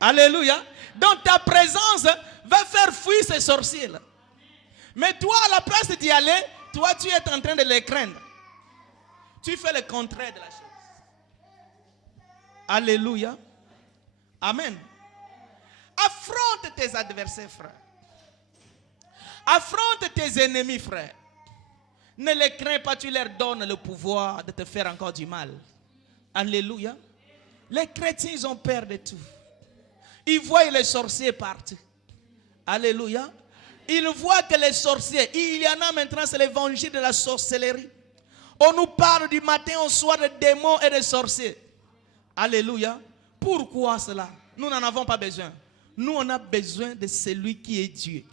Alléluia. Donc ta présence va faire fuir ces sorciers-là. Mais toi, à la place d'y aller, toi, tu es en train de les craindre. Tu fais le contraire de la chose. Alléluia. Amen. Affronte tes adversaires, frère. Affronte tes ennemis, frère. Ne les crains pas, tu leur donnes le pouvoir de te faire encore du mal. Alléluia. Les chrétiens, ils ont peur de tout. Ils voient les sorciers partout. Alléluia. Ils voient que les sorciers, il y en a maintenant, c'est l'évangile de la sorcellerie. On nous parle du matin au soir de démons et de sorciers. Alléluia. Pourquoi cela? Nous n'en avons pas besoin. Nous, on a besoin de celui qui est Dieu,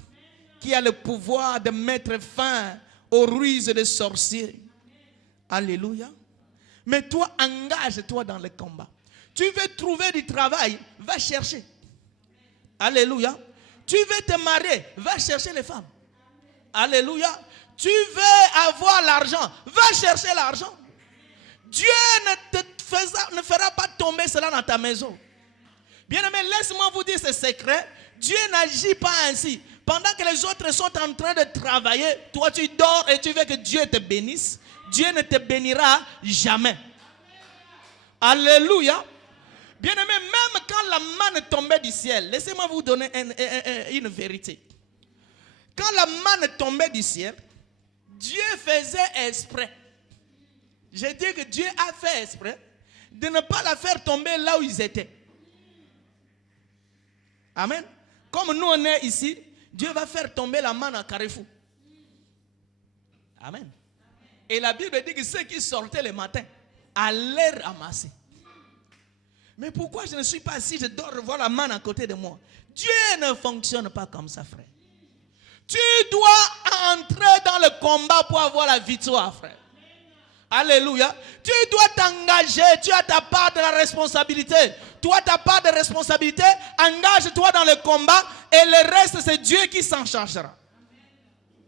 qui a le pouvoir de mettre fin aux ruses des sorciers. Alléluia. Mais toi, engage-toi dans le combat. Tu veux trouver du travail, va chercher. Alléluia. Tu veux te marier, va chercher les femmes. Alléluia. Tu veux avoir l'argent, va chercher l'argent. Dieu ne fera pas tomber cela dans ta maison. Bien-aimé, laisse-moi vous dire ce secret. Dieu n'agit pas ainsi. Pendant que les autres sont en train de travailler, toi tu dors et tu veux que Dieu te bénisse. Dieu ne te bénira jamais. Alléluia. Bien-aimé, même quand la manne tombait du ciel, laissez-moi vous donner une vérité. Quand la manne tombait du ciel, Dieu faisait exprès. J'ai dit que Dieu a fait exprès de ne pas la faire tomber là où ils étaient. Amen. Comme nous on est ici, Dieu va faire tomber la manne à Carrefour. Amen. Et la Bible dit que ceux qui sortaient le matin allaient ramasser. Mais pourquoi je ne suis pas assis, je dois revoir la manne à côté de moi? Dieu ne fonctionne pas comme ça, frère. Tu dois entrer dans le combat pour avoir la victoire, frère. Alléluia. Tu dois t'engager, tu as ta part de la responsabilité. Toi, ta part de responsabilité, engage-toi dans le combat et le reste, c'est Dieu qui s'en chargera.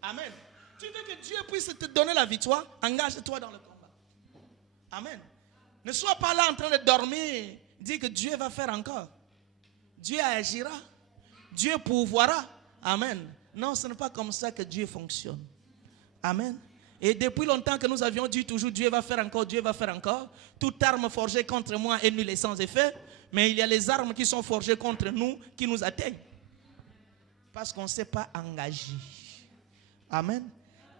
Amen. Tu veux que Dieu puisse te donner la victoire, engage-toi dans le combat. Amen. Ne sois pas là en train de dormir, dis que Dieu va faire encore. Dieu agira, Dieu pourvoira. Amen. Non, ce n'est pas comme ça que Dieu fonctionne. Amen. Et depuis longtemps que nous avions dit toujours Dieu va faire encore, Dieu va faire encore. Toute arme forgée contre moi est nulle et sans effet. Mais il y a les armes qui sont forgées contre nous qui nous atteignent. Parce qu'on ne s'est pas engagé. Amen.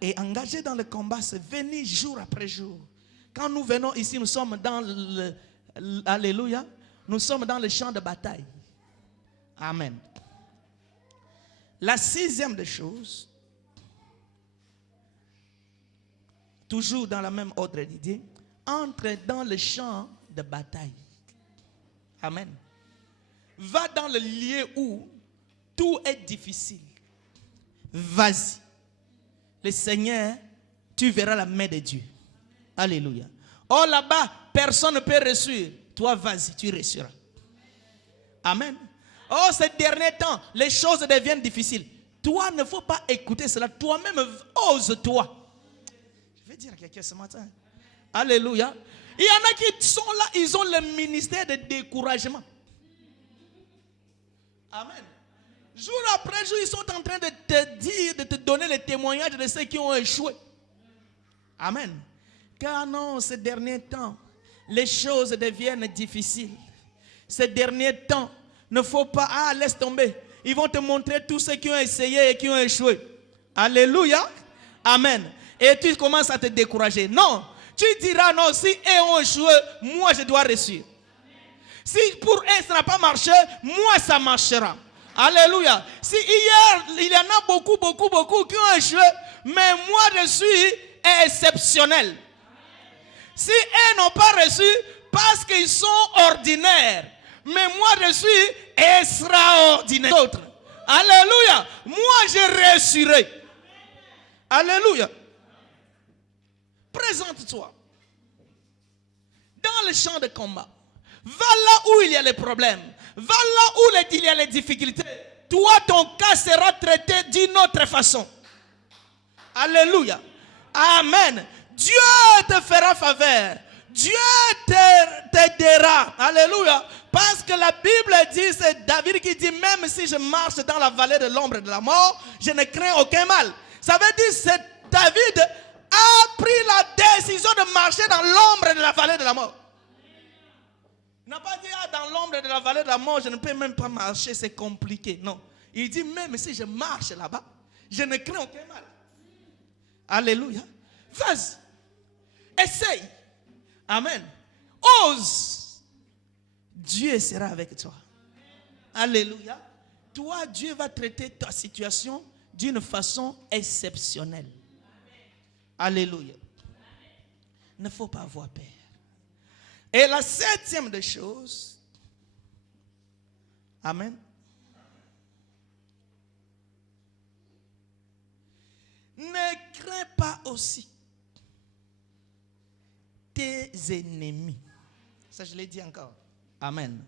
Et engagé dans le combat, c'est venir jour après jour. Quand nous venons ici, nous sommes dans le... Alléluia. Nous sommes dans le champ de bataille. Amen. La sixième des choses, toujours dans la même ordre d'idée, entre dans le champ de bataille. Amen. Va dans le lieu où tout est difficile. Vas-y. Le Seigneur, tu verras la main de Dieu. Alléluia. Oh là-bas, personne ne peut réussir. Toi, vas-y, tu réussiras. Amen. Oh, ces derniers temps, les choses deviennent difficiles. Toi, ne faut pas écouter cela. Toi-même, ose-toi. Je vais dire à quelqu'un ce matin. Alléluia. Il y en a qui sont là, ils ont le ministère de découragement. Amen. Jour après jour, ils sont en train de te dire, de te donner les témoignages de ceux qui ont échoué. Amen. Car non, ces derniers temps, les choses deviennent difficiles. Ces derniers temps, ne faut pas, laisse tomber. Ils vont te montrer tous ceux qui ont essayé et qui ont échoué. Alléluia. Amen. Et tu commences à te décourager. Non. Tu diras non, si eux ont échoué, moi je dois réussir. Si pour eux ça n'a pas marché, moi ça marchera. Alléluia. Si hier, il y en a beaucoup qui ont échoué, mais moi je suis exceptionnel. Si eux n'ont pas reçu, parce qu'ils sont ordinaires, mais moi je suis extraordinaire. Alléluia. Moi je réussirai. Alléluia. Présente-toi dans le champ de combat. Va là où il y a les problèmes. Va là où il y a les difficultés. Toi, ton cas sera traité d'une autre façon. Alléluia. Amen. Dieu te fera faveur. Dieu t'aidera. Alléluia. Parce que la Bible dit, c'est David qui dit, même si je marche dans la vallée de l'ombre de la mort, je ne crains aucun mal. Ça veut dire, c'est David a pris la décision de marcher dans l'ombre de la vallée de la mort. Il n'a pas dit, dans l'ombre de la vallée de la mort, je ne peux même pas marcher, c'est compliqué. Non. Il dit, même si je marche là-bas, je ne crains aucun mal. Alléluia. Vas-y. Essaye. Amen. Ose. Dieu sera avec toi. Alléluia. Toi, Dieu va traiter ta situation d'une façon exceptionnelle. Alléluia. Il ne faut pas avoir peur. Et la 7e des choses, amen. Ne crains pas aussi tes ennemis. Ça, je l'ai dit encore. Amen.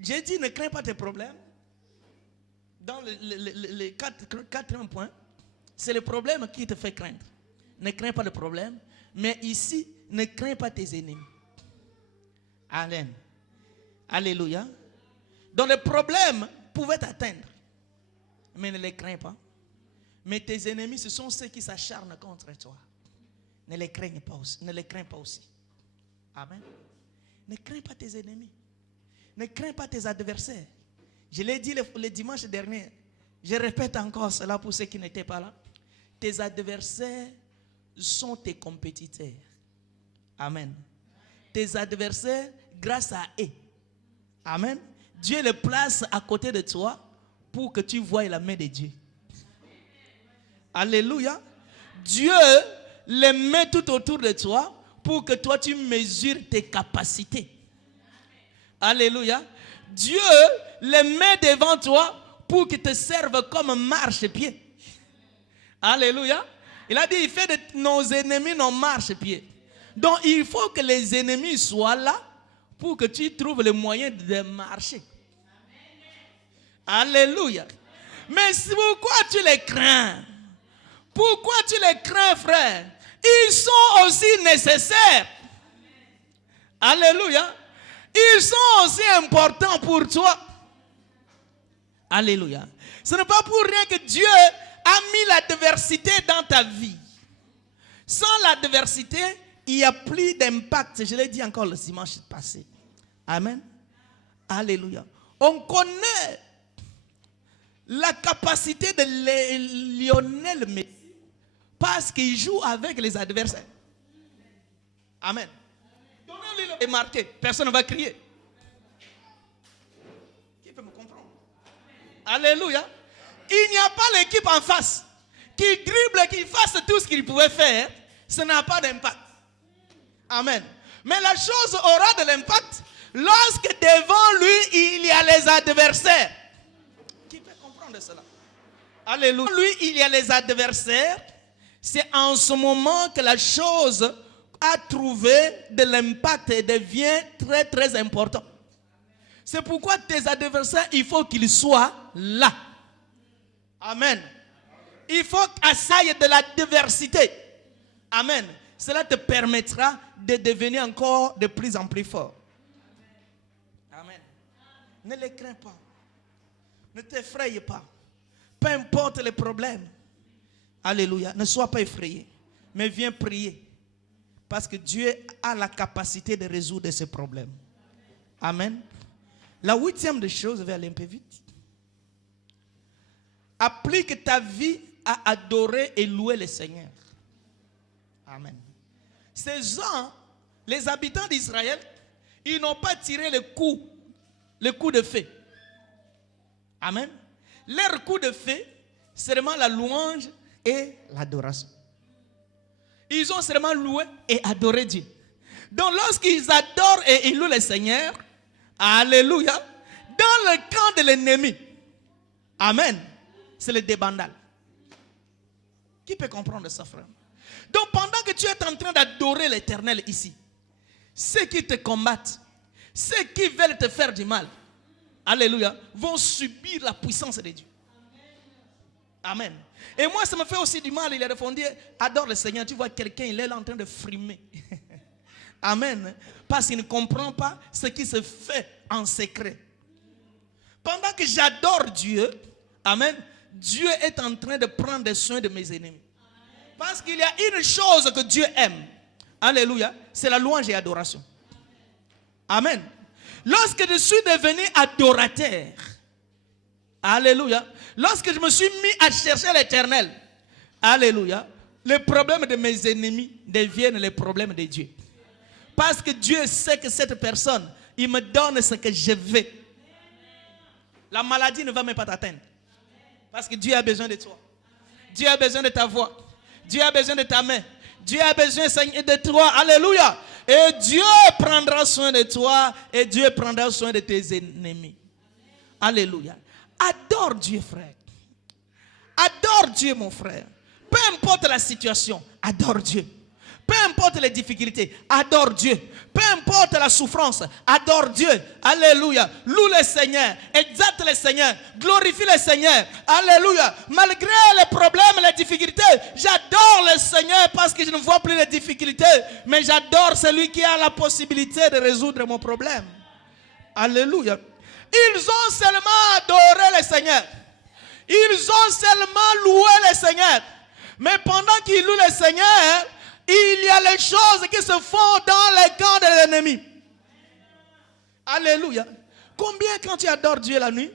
J'ai dit ne crains pas tes problèmes. Dans le 4e point, c'est le problème qui te fait craindre. Ne crains pas le problème, mais ici, ne crains pas tes ennemis. Amen. Alléluia. Donc le problème pouvait t'atteindre, mais ne les crains pas. Mais tes ennemis, ce sont ceux qui s'acharnent contre toi. Ne les crains pas aussi. Ne les crains pas aussi. Amen. Ne crains pas tes ennemis. Ne crains pas tes adversaires. Je l'ai dit le dimanche dernier. Je répète encore cela pour ceux qui n'étaient pas là. Tes adversaires sont tes compétiteurs. Amen. Tes adversaires, grâce à eux. Amen. Dieu les place à côté de toi pour que tu voies la main de Dieu. Alléluia. Dieu les met tout autour de toi pour que toi tu mesures tes capacités. Alléluia. Dieu les met devant toi pour qu'ils te servent comme marche-pied. Alléluia. Il a dit, il fait de nos ennemis nos marche-pieds. Donc il faut que les ennemis soient là pour que tu trouves le moyen de marcher. Alléluia. Mais pourquoi tu les crains? Pourquoi tu les crains, frère? Ils sont aussi nécessaires. Alléluia. Ils sont aussi importants pour toi. Alléluia. Ce n'est pas pour rien que Dieu a mis l'adversité dans ta vie. Sans l'adversité, il n'y a plus d'impact. Je l'ai dit encore le dimanche passé. Amen. Alléluia. On connaît la capacité de Lionel Messi parce qu'il joue avec les adversaires. Amen. Donnez-lui le marqué. Personne ne va crier. Qui peut me comprendre? Alléluia. Il n'y a pas l'équipe en face qui dribble, qui fasse tout ce qu'il pouvait faire. Ça n'a pas d'impact. Amen. Mais la chose aura de l'impact lorsque devant lui, il y a les adversaires. Qui peut comprendre cela? Alléluia. Lui, il y a les adversaires. C'est en ce moment que la chose a trouvé de l'impact et devient très très important. C'est pourquoi tes adversaires, il faut qu'ils soient là. Amen. Il faut assailler de la diversité. Amen. Cela te permettra de devenir encore de plus en plus fort. Amen. Ne les crains pas. Ne t'effraie pas. Peu importe les problèmes. Alléluia. Ne sois pas effrayé. Mais viens prier. Parce que Dieu a la capacité de résoudre ces problèmes. Amen. La 8e des choses, je vais aller un peu vite. Applique ta vie à adorer et louer le Seigneur. Amen. Ces gens, les habitants d'Israël, ils n'ont pas tiré le coup de feu. Amen. Leur coup de feu, c'est vraiment la louange et l'adoration. Ils ont seulement loué et adoré Dieu. Donc lorsqu'ils adorent et ils louent le Seigneur, alléluia, dans le camp de l'ennemi, amen, c'est le débandal. Qui peut comprendre ça, frère? Donc pendant que tu es en train d'adorer l'Éternel ici, ceux qui te combattent, ceux qui veulent te faire du mal, alléluia, vont subir la puissance de Dieu. Amen. Et moi, ça me fait aussi du mal. Il a répondu, adore le Seigneur. Tu vois quelqu'un, il est là en train de frimer. Amen. Parce qu'il ne comprend pas ce qui se fait en secret. Pendant que j'adore Dieu, amen, Dieu est en train de prendre soin de mes ennemis. Parce qu'il y a une chose que Dieu aime. Alléluia. C'est la louange et l'adoration. Amen. Lorsque je suis devenu adorateur, alléluia, lorsque je me suis mis à chercher l'Éternel, alléluia, les problèmes de mes ennemis deviennent les problèmes de Dieu. Parce que Dieu sait que cette personne, il me donne ce que je veux. La maladie ne va même pas t'atteindre. Parce que Dieu a besoin de toi. Dieu a besoin de ta voix. Dieu a besoin de ta main. Dieu a besoin de toi. Alléluia. Et Dieu prendra soin de toi. Et Dieu prendra soin de tes ennemis. Alléluia. Adore Dieu, frère. Adore Dieu, mon frère. Peu importe la situation, adore Dieu. Peu importe les difficultés, adore Dieu. Peu importe la souffrance, adore Dieu. Alléluia. Loue le Seigneur. Exalte le Seigneur. Glorifie le Seigneur. Alléluia. Malgré les problèmes, les difficultés, j'adore le Seigneur parce que je ne vois plus les difficultés. Mais j'adore celui qui a la possibilité de résoudre mon problème. Alléluia. Ils ont seulement adoré le Seigneur. Ils ont seulement loué le Seigneur. Mais pendant qu'ils louent le Seigneur, il y a les choses qui se font dans les camps de l'ennemi. Alléluia. Combien quand tu adores Dieu la nuit,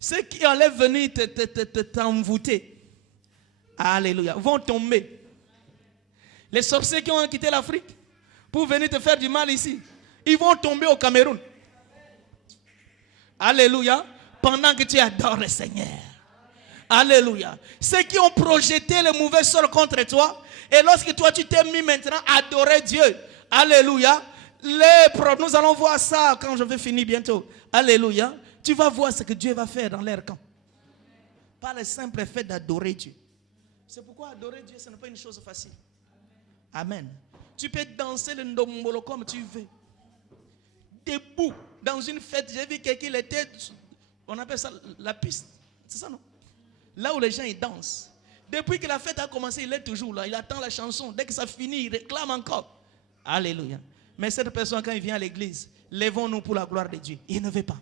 ceux qui allaient venir t'envoûter, alléluia, vont tomber. Les sorciers qui ont quitté l'Afrique pour venir te faire du mal ici, ils vont tomber au Cameroun. Alléluia. Pendant que tu adores le Seigneur. Alléluia. Ceux qui ont projeté le mauvais sort contre toi, et lorsque toi tu t'es mis maintenant à adorer Dieu, alléluia, nous allons voir ça quand je vais finir bientôt. Alléluia. Tu vas voir ce que Dieu va faire dans leur camp. Par le simple fait d'adorer Dieu. C'est pourquoi adorer Dieu, ce n'est pas une chose facile. Amen. Tu peux danser le ndombolo comme tu veux. Debout, dans une fête, j'ai vu quelqu'un, il était, on appelle ça la piste. C'est ça, non? Là où les gens ils dansent. Depuis que la fête a commencé, il est toujours là. Il attend la chanson. Dès que ça finit, il réclame encore. Alléluia. Mais cette personne, quand il vient à l'église, lèvons-nous pour la gloire de Dieu. Il ne veut pas.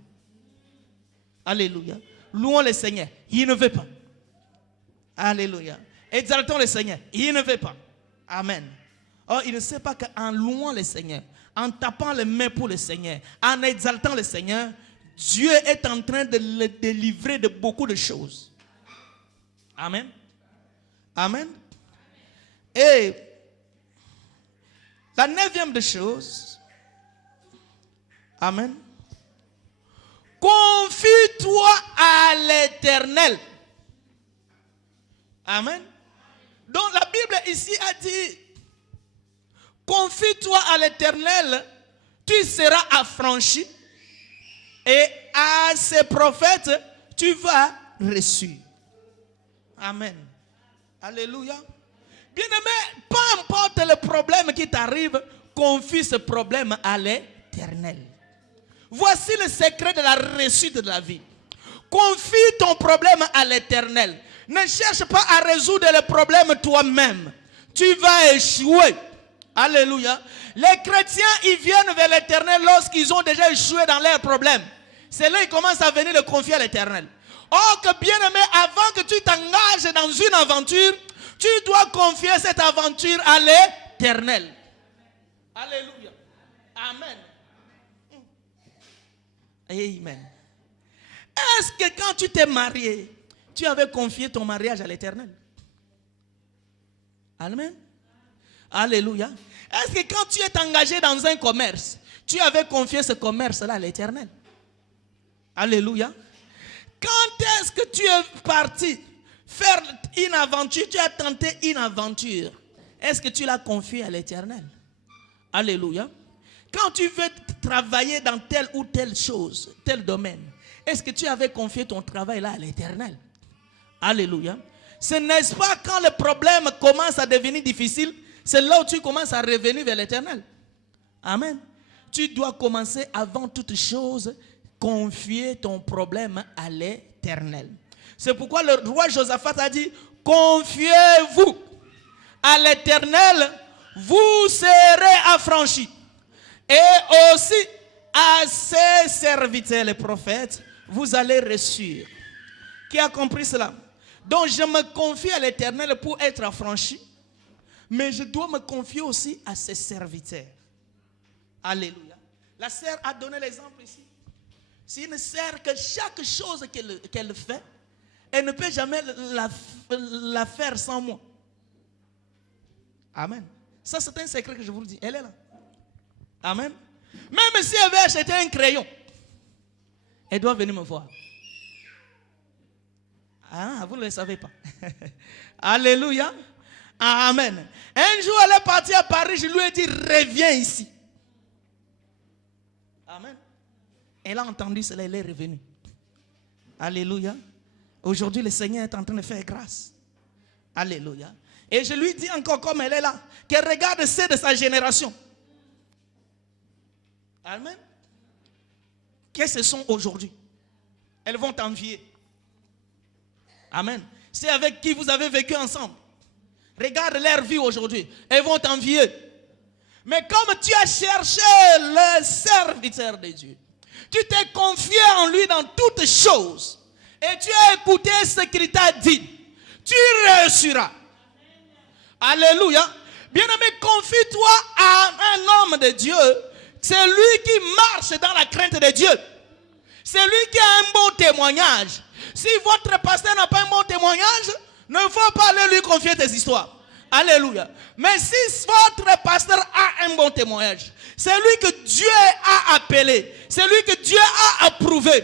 Alléluia. Louons le Seigneur. Il ne veut pas. Alléluia. Exaltons le Seigneur. Il ne veut pas. Amen. Or, il ne sait pas qu'en louant le Seigneur, en tapant les mains pour le Seigneur, en exaltant le Seigneur, Dieu est en train de le délivrer de beaucoup de choses. Amen. Amen. Et la 9e chose, amen. Confie-toi à l'Éternel. Amen. Donc la Bible ici a dit, confie-toi à l'Éternel, tu seras affranchi, et à ses prophètes, tu vas reçu. Amen. Alléluia. Bien-aimé, peu importe le problème qui t'arrive, confie ce problème à l'Éternel. Voici le secret de la réussite de la vie. Confie ton problème à l'Éternel. Ne cherche pas à résoudre le problème toi-même. Tu vas échouer. Alléluia. Les chrétiens, ils viennent vers l'Éternel lorsqu'ils ont déjà échoué dans leurs problèmes. C'est là qu'ils commencent à venir le confier à l'Éternel. Or que bien aimé, avant que tu t'engages dans une aventure, tu dois confier cette aventure à l'Éternel. Alléluia. Amen. Amen. Est-ce que quand tu t'es marié, tu avais confié ton mariage à l'Éternel? Amen. Alléluia. Est-ce que quand tu es engagé dans un commerce, tu avais confié ce commerce-là à l'Éternel? Alléluia. Quand est-ce que tu es parti faire une aventure, tu as tenté une aventure, est-ce que tu l'as confié à l'Éternel? Alléluia. Quand tu veux travailler dans telle ou telle chose, tel domaine, est-ce que tu avais confié ton travail là à l'Éternel? Alléluia. Ce n'est pas quand le problème commence à devenir difficile, c'est là où tu commences à revenir vers l'Éternel. Amen. Tu dois commencer avant toute chose, confier ton problème à l'Éternel. C'est pourquoi le roi Josaphat a dit, confiez-vous à l'Éternel, vous serez affranchis. Et aussi à ses serviteurs, les prophètes, vous allez reçu. Qui a compris cela? Donc je me confie à l'Éternel pour être affranchi, mais je dois me confier aussi à ses serviteurs. Alléluia. La sœur a donné l'exemple ici. C'est une sœur que chaque chose qu'elle fait, elle ne peut jamais la faire sans moi. Amen. Ça, c'est un secret que je vous le dis. Elle est là. Amen. Même si elle veut acheter un crayon, elle doit venir me voir. Ah, vous ne le savez pas. Alléluia. Amen. Un jour, elle est partie à Paris, je lui ai dit, reviens ici. Amen. Elle a entendu cela, elle est revenue. Alléluia. Aujourd'hui, le Seigneur est en train de faire grâce. Alléluia. Et je lui dis encore, comme elle est là, qu'elle regarde ceux de sa génération. Amen. Qu'est-ce que ce sont aujourd'hui? Elles vont t'envier. Amen. C'est avec qui vous avez vécu ensemble. Regarde leur vie aujourd'hui. Elles vont t'envier. Mais comme tu as cherché le serviteur de Dieu, tu t'es confié en lui dans toutes choses, et tu as écouté ce qu'il t'a dit, tu réussiras. Alléluia. Bien-aimé, confie-toi à un homme de Dieu. C'est lui qui marche dans la crainte de Dieu. C'est lui qui a un bon témoignage. Si votre pasteur n'a pas un bon témoignage, ne faut pas aller lui confier tes histoires. Alléluia. Mais si votre pasteur a un bon témoignage, c'est lui que Dieu a appelé, c'est lui que Dieu a approuvé.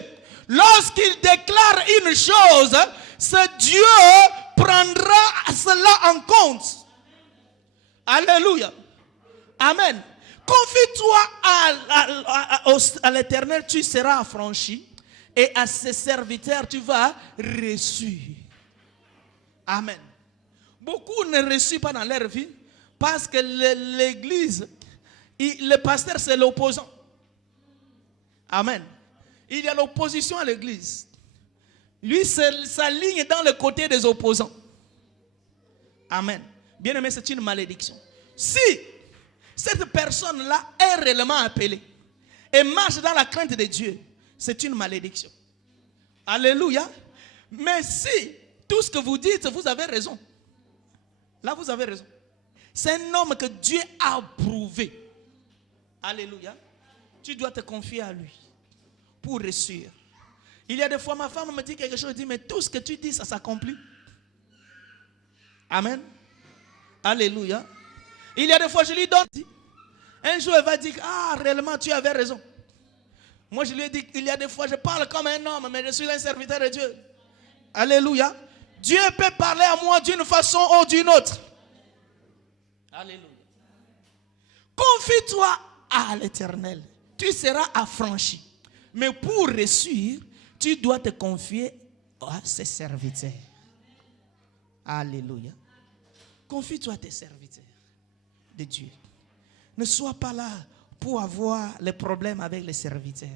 Lorsqu'il déclare une chose, ce Dieu prendra cela en compte. Alléluia. Amen. Confie-toi à l'Éternel, tu seras affranchi. Et à ses serviteurs, tu vas reçu. Amen. Beaucoup ne reçoivent pas dans leur vie parce que l'église, le pasteur, c'est l'opposant. Amen. Il y a l'opposition à l'église. Lui, s'aligne dans le côté des opposants. Amen. Bien aimé, c'est une malédiction. Si cette personne-là est réellement appelée et marche dans la crainte de Dieu, c'est une malédiction. Alléluia. Mais si tout ce que vous dites, vous avez raison. Là, vous avez raison. C'est un homme que Dieu a approuvé. Alléluia. Tu dois te confier à lui pour réussir. Il y a des fois, ma femme me dit quelque chose, elle dit, mais tout ce que tu dis, ça s'accomplit. Amen. Alléluia. Il y a des fois, je lui donne. Un jour, elle va dire, ah, réellement, tu avais raison. Moi, je lui ai dit, il y a des fois, je parle comme un homme, mais je suis un serviteur de Dieu. Alléluia. Dieu peut parler à moi d'une façon ou d'une autre. Alléluia. Confie-toi à l'Éternel. Tu seras affranchi. Mais pour réussir, tu dois te confier à ses serviteurs. Alléluia. Confie-toi à tes serviteurs de Dieu. Ne sois pas là pour avoir les problèmes avec les serviteurs.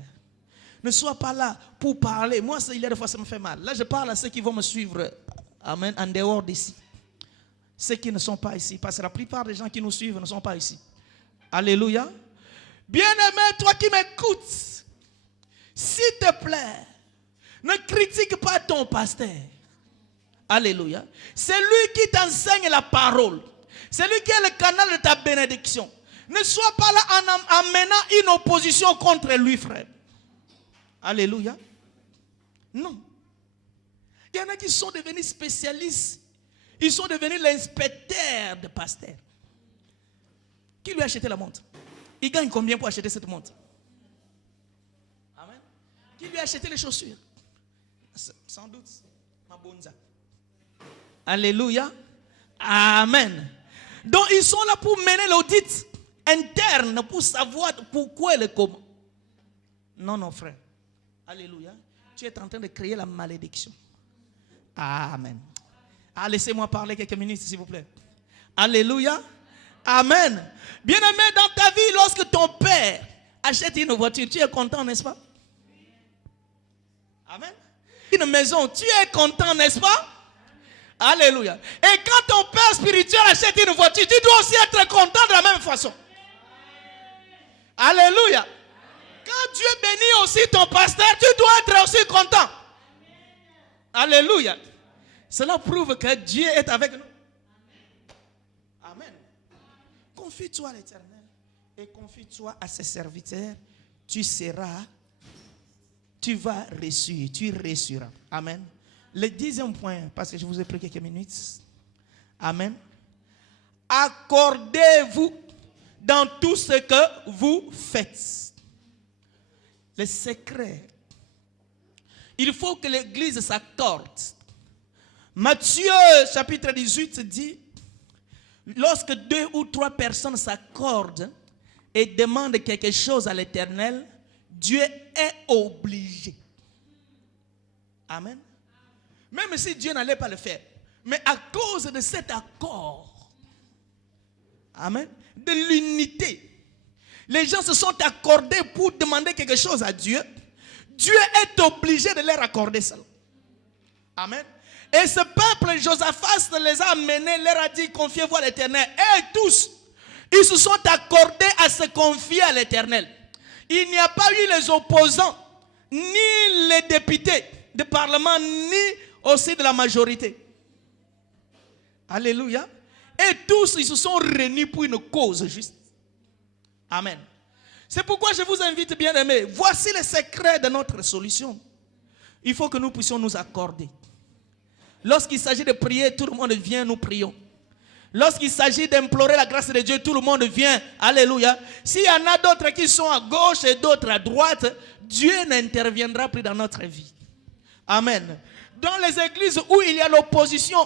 Ne sois pas là pour parler. Moi, il y a des fois, ça me fait mal. Là, je parle à ceux qui vont me suivre. Amen. En dehors d'ici. Ceux qui ne sont pas ici. Parce que la plupart des gens qui nous suivent ne sont pas ici. Alléluia. Bien-aimé, toi qui m'écoutes, s'il te plaît, ne critique pas ton pasteur. Alléluia. C'est lui qui t'enseigne la parole. C'est lui qui est le canal de ta bénédiction. Ne sois pas là en amenant une opposition contre lui, frère. Alléluia. Non. Il y en a qui sont devenus spécialistes. Ils sont devenus l'inspecteur de pasteur. Qui lui a acheté la montre? Il gagne combien pour acheter cette montre? Amen. Qui lui a acheté les chaussures? Sans doute, ma bonza. Alléluia. Amen. Donc ils sont là pour mener l'audit interne, pour savoir pourquoi et le comment. Non, non, frère. Alléluia. Tu es en train de créer la malédiction. Amen. Ah, laissez-moi parler quelques minutes, s'il vous plaît. Alléluia. Amen. Bien-aimé, dans ta vie, lorsque ton père achète une voiture, tu es content, n'est-ce pas? Amen. Une maison, tu es content, n'est-ce pas? Alléluia. Et quand ton père spirituel achète une voiture, tu dois aussi être content de la même façon. Alléluia. Quand Dieu bénit aussi ton pasteur, tu dois être aussi content. Alléluia. Cela prouve que Dieu est avec nous. Amen. Confie-toi à l'Éternel et confie-toi à ses serviteurs. tu vas réussir, tu réussiras. Amen. Le 10e point, parce que je vous ai pris quelques minutes. Amen. Accordez-vous dans tout ce que vous faites. Le secret. Il faut que l'Église s'accorde. Matthieu chapitre 18 dit, lorsque 2 ou 3 personnes s'accordent et demandent quelque chose à l'Éternel, Dieu est obligé. Amen. Même si Dieu n'allait pas le faire. Mais à cause de cet accord, amen, de l'unité, les gens se sont accordés pour demander quelque chose à Dieu. Dieu est obligé de leur accorder cela. Amen. Et ce peuple, Josaphat les a amenés, leur a dit, confiez-vous à l'Éternel. Et tous, ils se sont accordés à se confier à l'Éternel. Il n'y a pas eu les opposants, ni les députés du Parlement, ni aussi de la majorité. Alléluia. Et tous, ils se sont réunis pour une cause juste. Amen. C'est pourquoi je vous invite, bien-aimés, voici le secret de notre solution. Il faut que nous puissions nous accorder. Lorsqu'il s'agit de prier, tout le monde vient, nous prions. Lorsqu'il s'agit d'implorer la grâce de Dieu, tout le monde vient. Alléluia. S'il y en a d'autres qui sont à gauche et d'autres à droite, Dieu n'interviendra plus dans notre vie. Amen. Dans les églises où il y a l'opposition,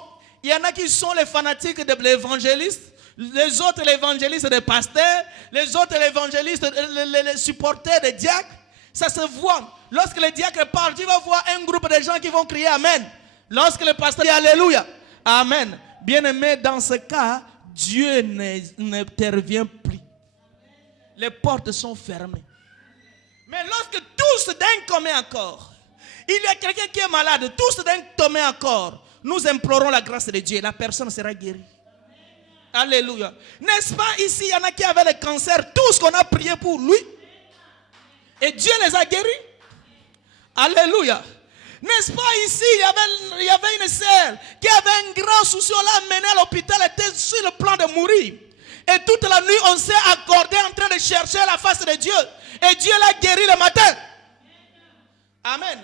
il y en a qui sont les fanatiques de l'évangéliste, les autres l'évangéliste des pasteurs, les autres l'évangéliste, les supporters des diacres. Ça se voit. Lorsque les diacres parlent, tu vas voir un groupe de gens qui vont crier Amen. Lorsque le pasteur dit Alléluia, Amen. Bien-aimé, dans ce cas, Dieu n'intervient plus. Les portes sont fermées. Mais lorsque tous d'un commun accord, il y a quelqu'un qui est malade, tous d'un commun accord, nous implorons la grâce de Dieu, la personne sera guérie. Alléluia. N'est-ce pas ici, il y en a qui avaient le cancer, tous qu'on a prié pour lui. Et Dieu les a guéris. Alléluia. N'est-ce pas ici, il y avait une sœur qui avait un grand souci, on l'a amenée à l'hôpital, elle était sur le plan de mourir. Et toute la nuit, on s'est accordé en train de chercher la face de Dieu. Et Dieu l'a guéri le matin. Amen.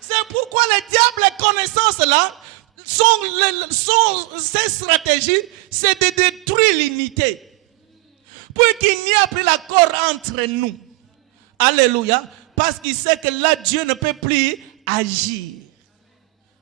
C'est pourquoi le diable, connaissance là, ses stratégies, c'est de détruire l'unité. Pour qu'il n'y ait plus l'accord entre nous. Alléluia. Parce qu'il sait que là, Dieu ne peut plus agir.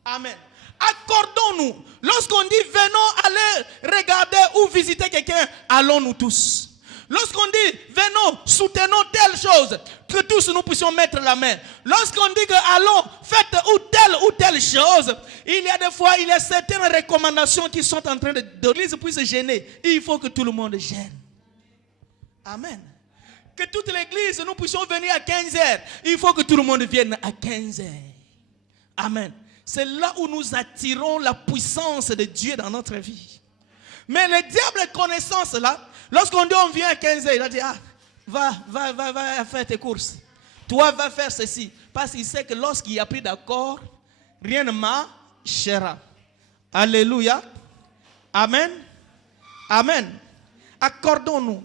Amen. Accordons-nous. Lorsqu'on dit venons aller regarder ou visiter quelqu'un, allons-nous tous. Lorsqu'on dit venons, soutenons telle chose, que tous nous puissions mettre la main. Lorsqu'on dit que allons, faites ou telle chose, il y a des fois, il y a certaines recommandations qui sont en train de l'Église puisse se gêner. Il faut que tout le monde gêne. Amen. Que toute l'Église, nous puissions venir à 15h. Il faut que tout le monde vienne à 15h. Amen. C'est là où nous attirons la puissance de Dieu dans notre vie. Mais le diable connaissance là, lorsqu'on dit on vient à 15h, il a dit va faire tes courses. Toi va faire ceci. Parce qu'il sait que lorsqu'il n'y a plus d'accord, rien ne marchera. Alléluia. Amen. Amen. Accordons-nous.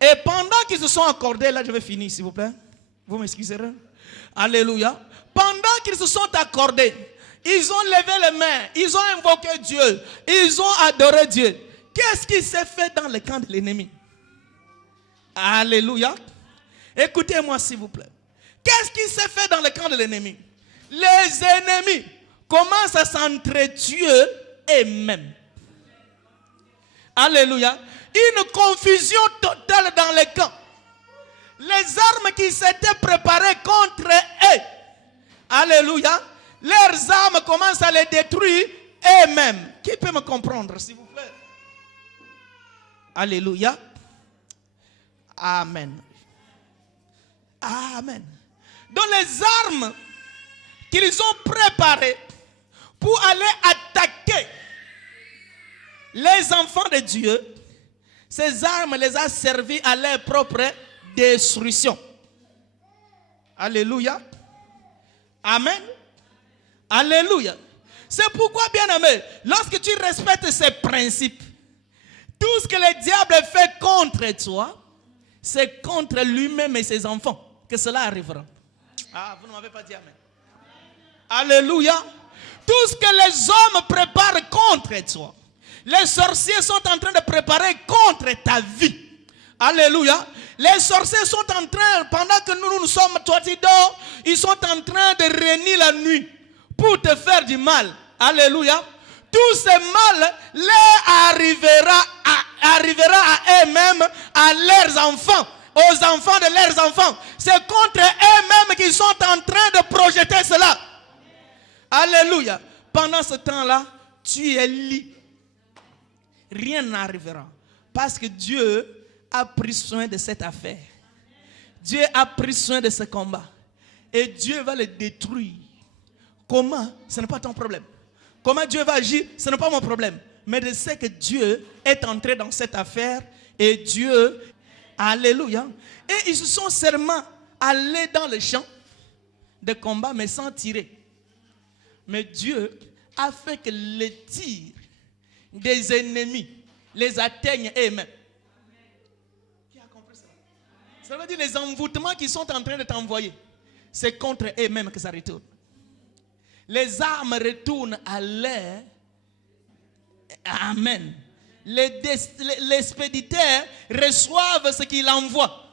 Et pendant qu'ils se sont accordés, là je vais finir s'il vous plaît. Vous m'excuserez. Alléluia. Pendant qu'ils se sont accordés, ils ont levé les mains, ils ont invoqué Dieu, ils ont adoré Dieu. Qu'est-ce qui s'est fait dans le camp de l'ennemi? Alléluia. Écoutez-moi s'il vous plaît. Qu'est-ce qui s'est fait dans le camp de l'ennemi? Les ennemis commencent à s'entretuer eux-mêmes. Alléluia. Une confusion totale dans le camp. Les armes qui s'étaient préparées contre eux. Alléluia. Leurs armes commencent à les détruire eux-mêmes. Qui peut me comprendre s'il vous plaît? Alléluia. Amen. Amen. Donc les armes qu'ils ont préparées pour aller attaquer les enfants de Dieu, ces armes les a servis à leur propre destruction. Alléluia. Amen. Alléluia. C'est pourquoi, bien-aimé, lorsque tu respectes ces principes, tout ce que le diable fait contre toi, c'est contre lui-même et ses enfants que cela arrivera. Ah, vous ne m'avez pas dit amen. Alléluia. Tout ce que les hommes préparent contre toi, les sorciers sont en train de préparer contre ta vie. Alléluia. Les sorciers sont en train, pendant que nous sommes, toi tu dors, ils sont en train de régner la nuit pour te faire du mal. Alléluia. Tout ce mal leur arrivera à eux-mêmes, à leurs enfants, aux enfants de leurs enfants. C'est contre eux-mêmes qu'ils sont en train de projeter cela. Alléluia. Pendant ce temps-là, tu es libre. Rien n'arrivera. Parce que Dieu a pris soin de cette affaire. Dieu a pris soin de ce combat. Et Dieu va le détruire. Comment? Ce n'est pas ton problème. Comment Dieu va agir? Ce n'est pas mon problème. Mais je sais que Dieu est entré dans cette affaire. Et Dieu, alléluia. Et ils se sont seulement allés dans le champ de combat, mais sans tirer. Mais Dieu a fait que les tirs des ennemis les atteignent eux-mêmes. Qui a compris ça? Ça veut dire les envoûtements qu'ils sont en train de t'envoyer, c'est contre eux-mêmes que ça retourne. Les armes retournent à l'air. Amen. Les spéditeurs reçoivent ce qu'il envoie.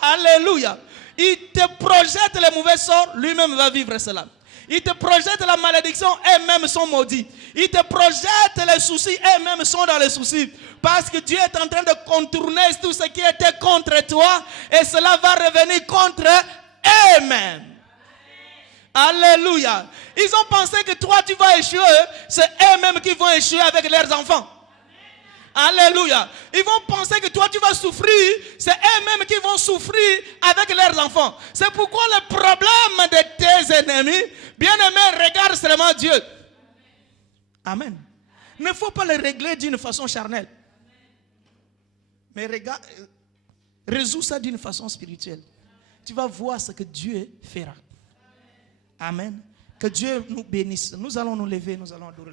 Alléluia. Il te projette les mauvais sorts, lui-même va vivre cela. Il te projette la malédiction, eux-mêmes sont maudits. Il te projette les soucis, eux-mêmes sont dans les soucis. Parce que Dieu est en train de contourner tout ce qui était contre toi. Et cela va revenir contre eux-mêmes. Alléluia. Ils ont pensé que toi tu vas échouer. C'est eux-mêmes qui vont échouer avec leurs enfants. Alléluia. Ils vont penser que toi tu vas souffrir. C'est eux-mêmes qui vont souffrir avec leurs enfants. C'est pourquoi le problème de tes ennemis, bien-aimés, regarde seulement Dieu. Amen. Il ne faut pas le régler d'une façon charnelle. Mais regarde, résous ça d'une façon spirituelle. Tu vas voir ce que Dieu fera. Amen. Que Dieu nous bénisse. Nous allons nous lever, nous allons adorer le Seigneur.